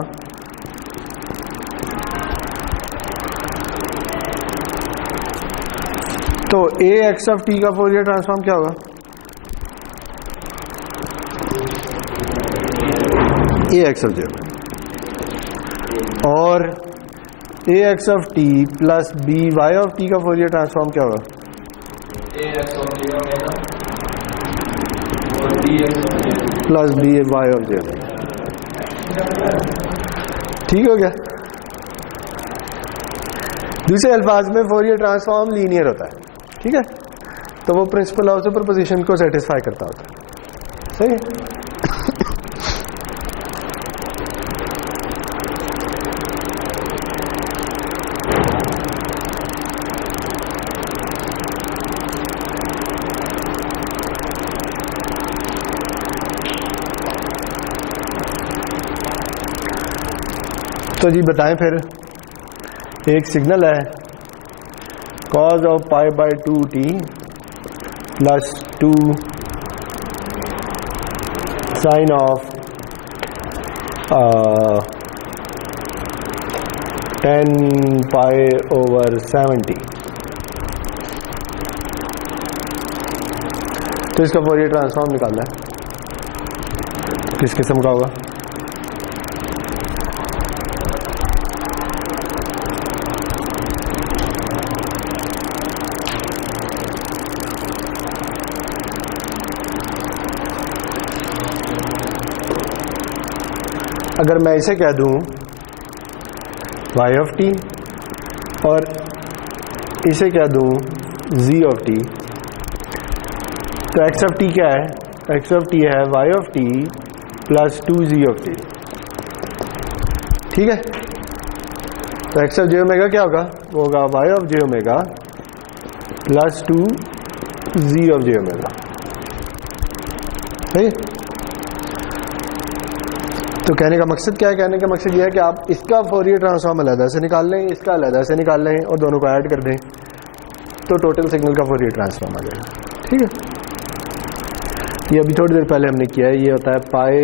तो ए एक्स ऑफ टी का फोरियर ट्रांसफॉर्म क्या होगा? A X of J. और A X of T plus B Y of T का Fourier transform क्या होगा? Plus B Y of J. ठीक हो गया। दूसरे अल्फाज में फोरियर ट्रांसफॉर्म लीनियर होता है, ठीक है, तो वो प्रिंसिपल ऑफ सुपरपोजिशन को सेटिस्फाई करता होता है। सही है। तो जी बताएं फिर, एक सिग्नल है cos of pi by 2t plus 2 sine of 10 pi over 70। तो इसका फोरियर ट्रांसफॉर्म निकालना है, किस किस्म का होगा? अगर मैं इसे कह दूं y ऑफ टी और इसे कह दूं z ऑफ टी, तो x ऑफ टी क्या है? x ऑफ टी है y of T plus 2z of T. ठीक है, तो x ऑफ जे ओमेगा क्या होगा? वो होगा y of J omega plus 2z of J omega. सही। तो कहने का मकसद क्या है? कहने का मकसद यह है कि आप इसका फोरियर ट्रांसफॉर्म अलग से निकाल लें, इसका अलग से निकाल लें और दोनों को ऐड कर दें, तो टोटल सिग्नल का फोरियर ट्रांसफॉर्म आ जाएगा। ठीक है, ये अभी थोड़ी देर पहले हमने किया है। ये होता है पाई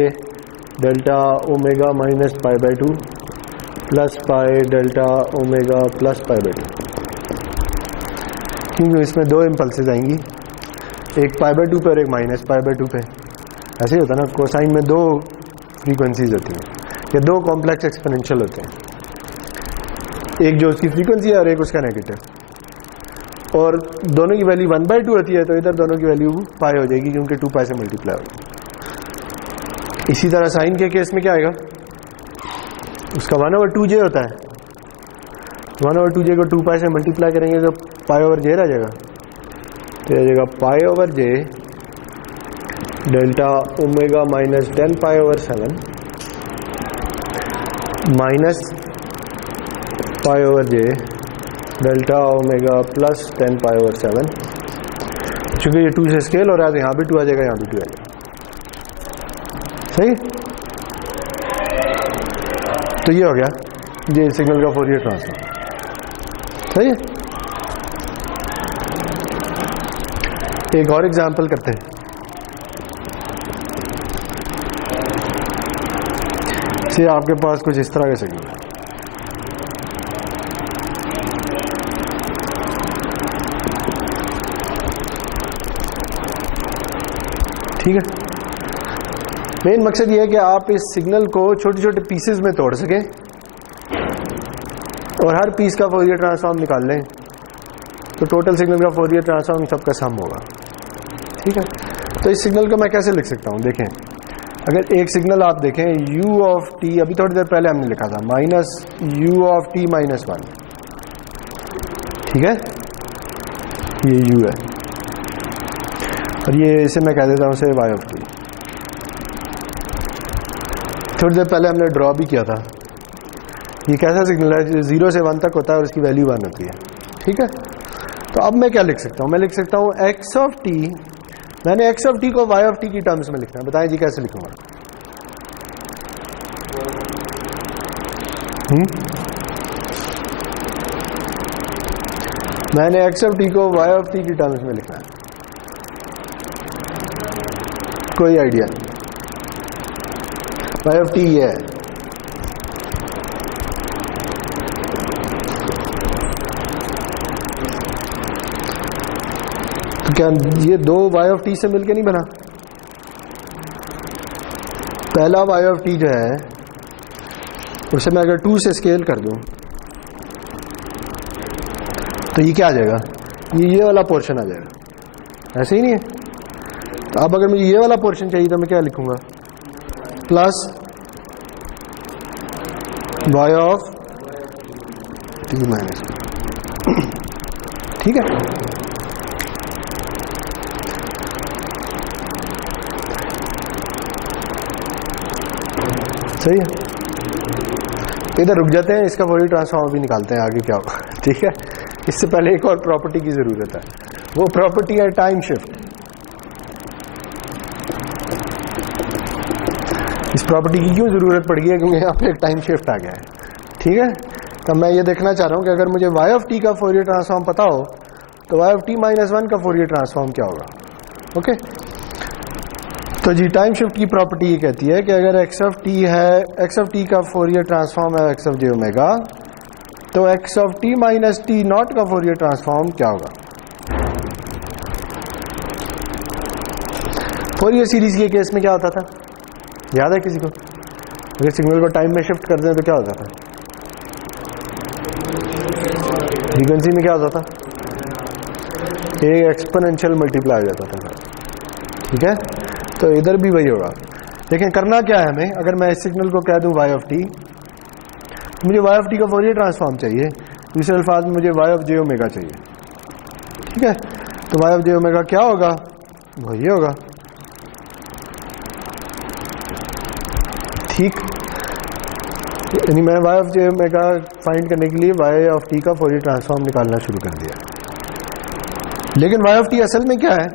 delta omega minus pi by 2 plus pi delta omega plus pi by 2, क्योंकि इसमें दो इम्पल्सेज आएंगी, एक पाई बाई 2 पे और एक माइनस पाई बाई 2 पे। ऐसे ही होता है ना, कोसाइन में दो फ्रीक्वेंसीज होती हैं या दो कॉम्प्लेक्स एक्सपोनेंशियल होते हैं, एक जो उसकी फ्रीक्वेंसी है और एक उसका नेगेटिव, और दोनों की वैल्यू 1/2 होती है, तो इधर दोनों की वैल्यू पाई हो जाएगी क्योंकि 2 पाई से मल्टीप्लाई होगी। इसी तरह साइन के केस में क्या आएगा? उसका 1/2j होता है, 1/2j को 2 पाई से मल्टीप्लाई करेंगे तो पाई ओवर जे रह जाएगा, तो आ जाएगा pi over J delta omega minus 10 pi over 7 minus pi over J delta omega plus 10 pi over 7। चूंकि ये 2 से स्केल हो रहा है तो यहाँ भी 2 आ जाएगा, यहाँ भी 2 आ जाएगा। सही। तो ये हो गया ये सिग्नल का फोरियर ट्रांसफॉर्म। सही है। एक और एग्जांपल करते हैं। से आपके पास कुछ इस तरह के सिग्नल है, ठीक है। मेन मकसद ये है कि आप इस सिग्नल को छोटे छोटे पीसेस में तोड़ सकें और हर पीस का फोरियर ट्रांसफॉर्म निकाल लें, तो टोटल सिग्नल का फोरियर ट्रांसफॉर्म सबका सम होगा। ठीक है, तो इस सिग्नल को मैं कैसे लिख सकता हूं? देखें, अगर एक सिग्नल आप देखें u ऑफ t, अभी थोड़ी देर पहले हमने लिखा था minus u of t minus 1, ठीक है, ये u है और ये इसे मैं कह देता हूं से y ऑफ t। थोड़ी देर पहले हमने ड्रॉ भी किया था। ये कैसा सिग्नल है? जो 0 से 1 तक होता है और उसकी वैल्यू 1 होती है। ठीक है, तो अब मैं क्या लिख सकता हूं? मैं लिख सकता हूं x ऑफ t, मैंने x ऑफ t को y ऑफ t की टर्म्स में लिखना है। बताएं जी कैसे लिखूंगा? मैंने x ऑफ t को y ऑफ t की टर्म्स में लिखना है। कोई आइडिया? y ऑफ t ये है, तो क्या ये दो y ऑफ t से मिलके नहीं बना? पहला y ऑफ t जो है उसे मैं अगर 2 से स्केल कर दूं तो ये क्या आ जाएगा, ये वाला पोर्शन आ जाएगा, ऐसे ही नहीं है। तो अब अगर मुझे ये वाला पोर्शन चाहिए तो मैं क्या लिखूंगा, plus y of t minus, ठीक है। सही है, इधर रुक जाते हैं, इसका फोरियर ट्रांसफॉर्म भी निकालते हैं आगे क्या होगा, ठीक है। इससे पहले एक और प्रॉपर्टी की जरूरत है, वो प्रॉपर्टी है टाइम शिफ्ट। इस प्रॉपर्टी की क्यों जरूरत पड़ गई है, क्योंकि यहाँ पे एक टाइम शिफ्ट आ गया है, ठीक है। तो मैं ये देखना चाह रहा हूँ कि अगर मुझे y ऑफ t का फोरियर ट्रांसफॉर्म पता हो तो y ऑफ t माइनस 1 का फोरियर ट्रांसफॉर्म क्या होगा, ओके। तो जी टाइम शिफ्ट की प्रॉपर्टी ये कहती है कि अगर x ऑफ t है, x ऑफ t का फोरियर ट्रांसफॉर्म है x ऑफ j ओमेगा, तो x of t minus t not का फोरियर ट्रांसफॉर्म क्या होगा। फोरियर सीरीज के केस में क्या होता था, याद है किसी को, अगर सिग्नल को टाइम में शिफ्ट कर दें तो क्या होता था, फ्रीक्वेंसी में क्या होता था, एक एक्सपोनेंशियल मल्टीप्लाई हो जाता था, ठीक है। तो इधर भी वही होगा, लेकिन करना क्या है हमें, अगर मैं इस सिग्नल को कह दूं y ऑफ t, मुझे y ऑफ t का फोरियर ट्रांसफॉर्म चाहिए, दूसरे अल्फाज में मुझे y ऑफ j ओमेगा चाहिए, ठीक है। तो y ऑफ j ओमेगा क्या होगा, वो ये होगा, ठीक। यानी मैं y of j omega find करने के लिए y ऑफ t का फोरियर ट्रांसफॉर्म निकालना शुरू कर दिया, लेकिन y ऑफ t असल में क्या है,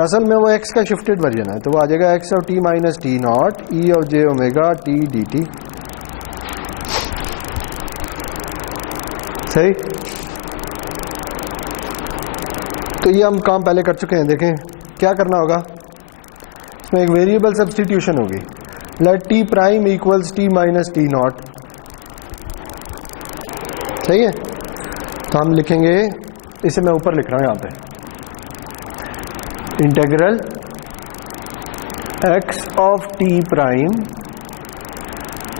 असल में वो x का शिफ्टेड वर्जन है, तो वो आ जाएगा x of t minus T not e of j omega t dt, सही। तो ये हम काम पहले कर चुके हैं, देखें क्या करना होगा, इसमें एक वेरिएबल सब्स्टिट्यूशन होगी, let t prime equals t minus T naught, सही है। तो हम लिखेंगे, इसे मैं ऊपर लिख रहा हूं यहाँ पे, integral x of t prime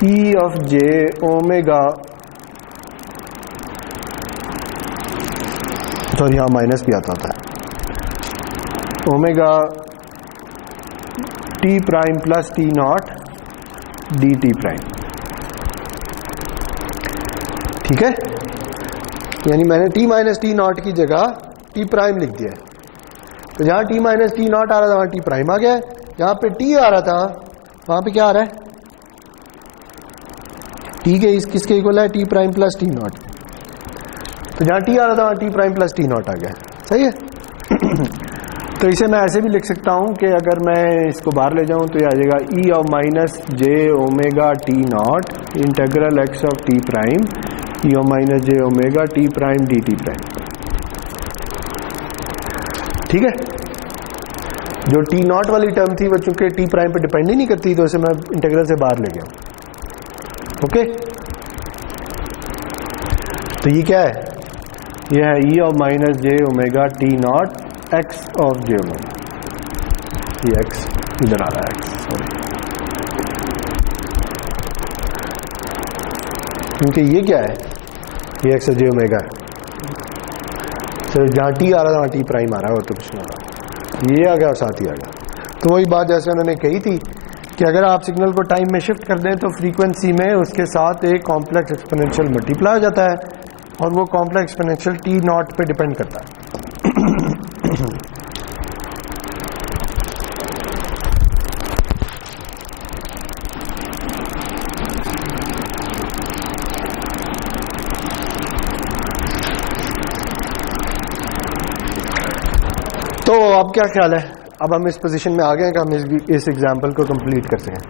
e of j omega, तो यहाँ माइनस भी आता था, omega t prime plus t not D T prime, ठीक है। यानी मैंने t माइनस टी नॉट की जगह t प्राइम लिख दिया है, तो जहां t माइनस टी नॉट आ रहा था वहां t प्राइम आ गया है, जहां पे t आ रहा था वहां पे क्या आ रहा है, t के इस किसके इक्वल है, t prime plus T not, तो जहां t आ रहा था वहां t prime plus T not आ गया, सही है। तो इसे मैं ऐसे भी लिख सकता हूं कि अगर मैं इसको बाहर ले जाऊं तो ये आ जाएगा e of minus j omega T not integral x of t prime e of minus j omega t prime D T prime, ठीक है। जो t नॉट वाली टर्म थी वो चूंकि t प्राइम पे डिपेंड ही नहीं करती, तो इसे मैं इंटीग्रल से बाहर ले गया, ओके। तो ये क्या है, ये है e of minus j omega T not x of j omega, ये x इधर आ रहा है x, सॉरी, क्योंकि ये क्या है, ये x ऑफ j ओमेगा है, तो जहाँ t आ रहा था वहाँ t प्राइम आ रहा है, और तो कुछ नहीं आ रहा, ये आ गया और साथ ही आ गया। तो वही बात जैसे उन्होंने कही थी कि अगर आप सिग्नल को टाइम में शिफ्ट कर दें तो फ्रीक्वेंसी में उसके साथ एक कॉम्प्लेक्स एक्सपोनेंशियल मल्टीप्लाई हो जाता है, और वो कॉम्प्लेक्स एक्सपोनेंशियल t नॉट पे डिपेंड करता है। तो अब क्या ख्याल है, अब हम इस पोजीशन में आ गए हैं कि हम इस एग्जाम्पल को कंप्लीट कर सकें।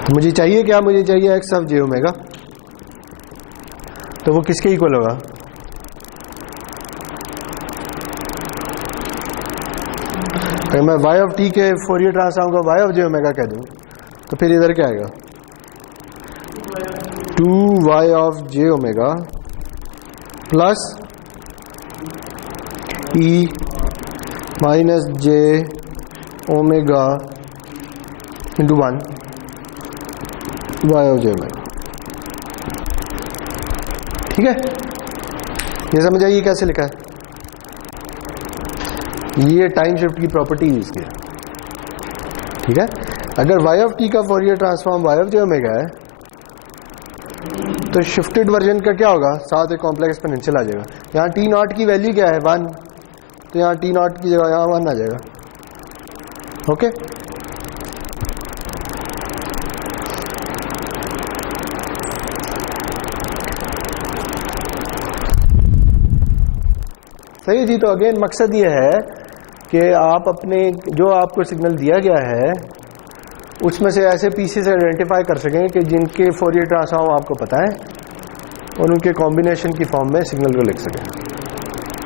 तो मुझे चाहिए क्या, मुझे चाहिए x ऑफ j ओमेगा, तो वो किसके इक्वल होगा, अगर मैं y ऑफ t के फोरियर ट्रांसफॉर्म को y ऑफ j ओमेगा कह दूं तो फिर इधर क्या आएगा, 2y of j omega plus e minus j omega into 1 y of j omega, ठीक है, ये समझ आइए कैसे लिखा है, ये टाइम शिफ्ट की प्रॉपर्टी यूज किया। ठीक है, अगर y ऑफ t का Fourier transform y of j omega है तो शिफ्टेड वर्जन का क्या होगा, साथ एक कॉम्प्लेक्स एक्सपोनेंशियल आ जाएगा। यहाँ t नॉट की वैल्यू क्या है 1, तो यहाँ t नॉट की जगह यहाँ 1 आ जाएगा। ओके, सही जी। तो अगेन मकसद ये है कि आप अपने जो आपको सिग्नल दिया गया है उसमें से ऐसे पीसेस आइडेंटिफाई कर सकें कि जिनके फोरियर ट्रांसफॉर्म आपको पता है और उनके कॉम्बिनेशन की फॉर्म में सिग्नल को लिख सकें।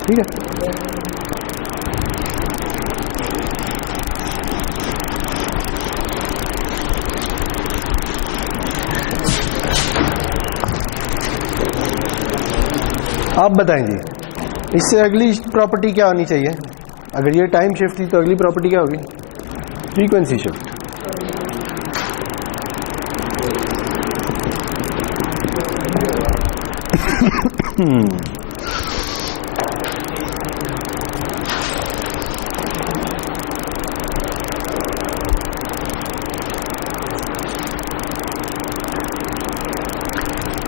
ठीक है, आप बताएंगे इससे अगली प्रॉपर्टी क्या होनी चाहिए। अगर ये टाइम शिफ्ट थी तो अगली प्रॉपर्टी क्या होगी, फ्रीक्वेंसी शिफ्ट।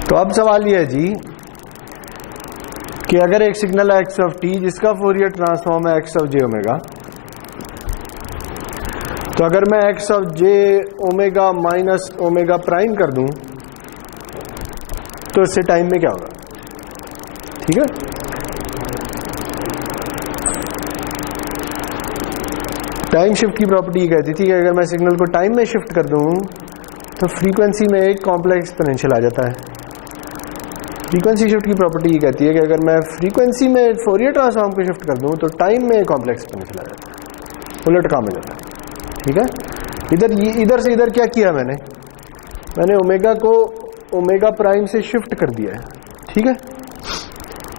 तो अब सवाल ये है जी कि अगर एक सिग्नल है x ऑफ t जिसका फोरियर ट्रांसफॉर्म है x ऑफ j ओमेगा, तो अगर मैं x of j omega minus omega prime कर दूं तो इससे टाइम में क्या होगा। ठीक है, टाइम शिफ्ट की प्रॉपर्टी कहती थी कि अगर मैं सिग्नल को टाइम में शिफ्ट कर दूं तो फ्रीक्वेंसी में एक कॉम्प्लेक्स एक्सपोनेंशियल आ जाता है। फ्रीक्वेंसी शिफ्ट की प्रॉपर्टी ये कहती है कि अगर मैं फ्रीक्वेंसी में फोरियर ट्रांसफॉर्म को शिफ्ट कर दूं तो टाइम में कॉम्प्लेक्स एक्सपोनेंशियल आ जाता है, उलट काम हो जाता है। ठीक है, इधर से इधर क्या किया मैंने ओमेगा को ओमेगा प्राइम से शिफ्ट कर दिया है। ठीक है,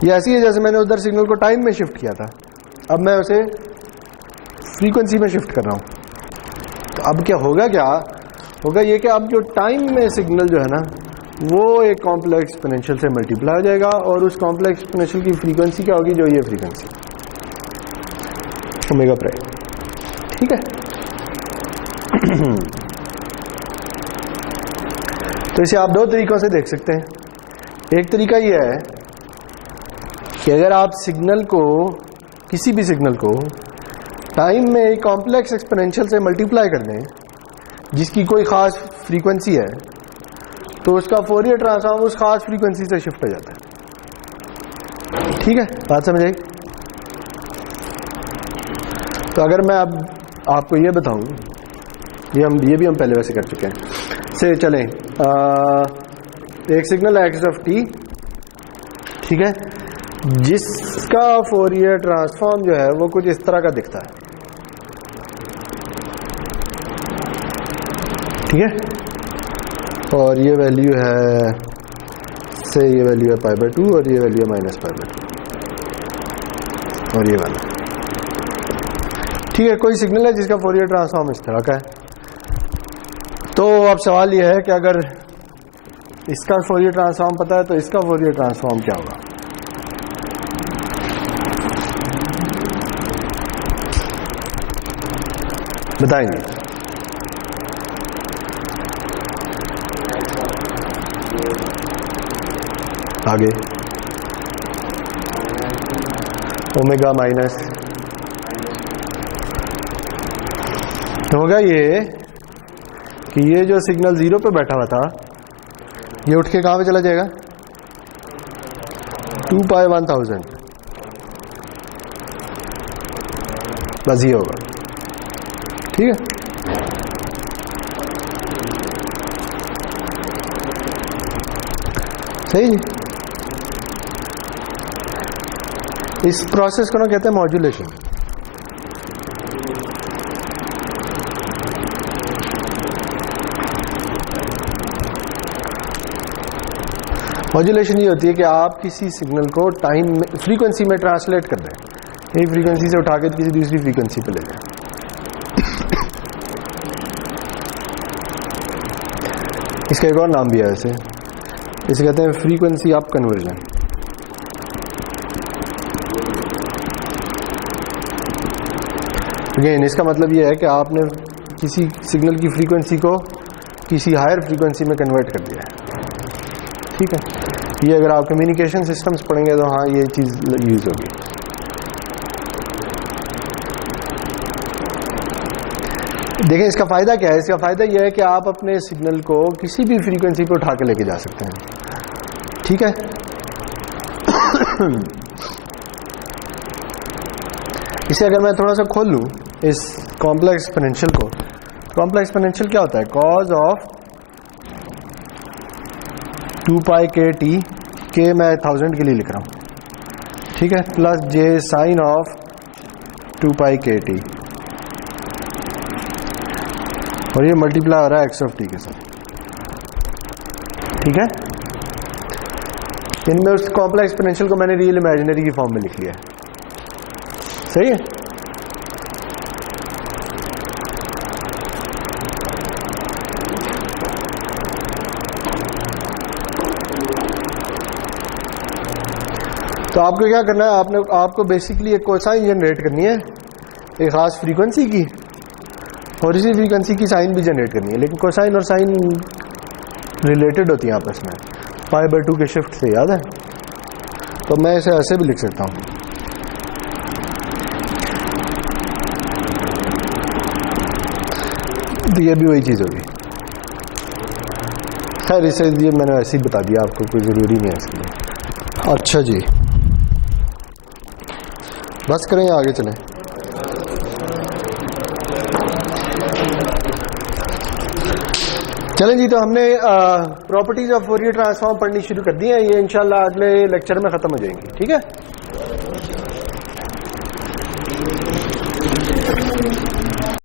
ये ऐसी है जैसे मैंने उधर सिग्नल को टाइम में शिफ्ट किया था, अब मैं उसे फ्रीक्वेंसी में शिफ्ट कर रहा हूं। तो अब क्या होगा ये कि अब जो टाइम में सिग्नल जो है ना वो एक कॉम्प्लेक्स एक्सपोनेंशियल से मल्टीप्लाई हो जाएगा और उस कॉम्प्लेक्स एक्सपोनेंशियल की फ्रीक्वेंसी क्या होगी, जो ये फ्रीक्वेंसी ओमेगा प्राइम। ठीक है, तो इसे आप दो तरीकों से देख सकते हैं। एक तरीका ये है कि अगर आप सिग्नल को, किसी भी सिग्नल को टाइम में एक कॉम्प्लेक्स एक्सपोनेंशियल से मल्टीप्लाई कर दें जिसकी कोई खास फ्रीक्वेंसी है, तो उसका फोरियर ट्रांसफॉर्म उस खास फ्रीक्वेंसी से शिफ्ट हो जाता है। ठीक है, बात समझ आई। तो अगर मैं अब आपको ये बताऊं, ये भी हम पहले वैसे कर चुके हैं, से चलें एक सिग्नल है एक्स ऑफ टी, ठीक है, जिसका फोरियर ट्रांसफॉर्म जो है वो कुछ इस तरह का दिखता है। ठीक है, और ये वैल्यू है, से ये वैल्यू है π/2 और ये वैल्यू है -π/2 और ये वाला। ठीक है, कोई सिग्नल है जिसका फोरियर ट्रांसफॉर्म इस तरह का है। तो अब सवाल ये है कि अगर इसका फोरियर ट्रांसफॉर्म पता है तो इसका फोरियर ट्रांसफॉर्म क्या होगा। बताएंगे। आगे ओमेगा माइनस होगा ये कि ये जो सिग्नल 0 पे बैठा हुआ था ये उठ के कहां पे चला जाएगा, 2π/1000 बस ये होगा। ठीक है, सही जी। इस प्रोसेस को ना कहते हैं मॉड्यूलेशन। मॉड्यूलेशन ये होती है कि आप किसी सिग्नल को टाइम में, फ्रीक्वेंसी में ट्रांसलेट कर दें, एक फ्रीक्वेंसी से उठा के किसी दूसरी फ्रीक्वेंसी पे ले जाएं। इसका एक और नाम भी है, इसे कहते हैं फ्रीक्वेंसी अप कन्वर्जन। अगेन इसका मतलब ये है कि आपने किसी सिग्नल की फ्रीक्वेंसी को किसी हायर फ्रीक्वेंसी में कन्वर्ट कर दिया है, ठीक है। ये अगर आप कम्युनिकेशन सिस्टम्स पढ़ेंगे तो हाँ ये चीज़ यूज़ होगी। देखें इसका फ़ायदा क्या है, इसका फ़ायदा यह है कि आप अपने सिग्नल को किसी भी फ्रीक्वेंसी पर उठा के लेके जा सकते हैं, ठीक है। इसे अगर मैं थोड़ा सा खोल लूँ इस कॉम्प्लेक्स एक्सपोनेंशियल को, कॉम्प्लेक्स एक्सपोनेंशियल क्या होता है, कॉज ऑफ 2 पाई के टी, के मैं 1000 के लिए लिख रहा हूँ, ठीक है, प्लस जे साइन ऑफ 2 पाई के टी, और ये मल्टीप्लाई हो रहा है एक्स ऑफ टी के साथ, ठीक है। इनमें उस कॉम्प्लेक्स एक्सपोनेंशियल को मैंने रियल इमेजिनरी की फॉर्म में लिख लिया है, सही है। तो आपको क्या करना है, आपको बेसिकली एक कोसाइन जनरेट करनी है एक खास फ्रीक्वेंसी की, और इसी फ्रीक्वेंसी की साइन भी जनरेट करनी है, लेकिन कोसाइन और साइन रिलेटेड होती है आपस में, π/2 के शिफ्ट से, याद है। तो मैं इसे ऐसे भी लिख सकता हूँ, तो ये भी वही चीज़ होगी। खैर इसे ये मैंने ऐसे ही बता दिया, आपको कोई ज़रूरी नहीं है इसके लिए। अच्छा जी, बस करें या आगे चलें? चलें जी, तो हमने प्रॉपर्टीज ऑफ फोरियर ट्रांसफॉर्म पढ़नी शुरू कर दी है, ये इंशाल्लाह अगले लेक्चर में ख़त्म हो जाएंगी, ठीक है।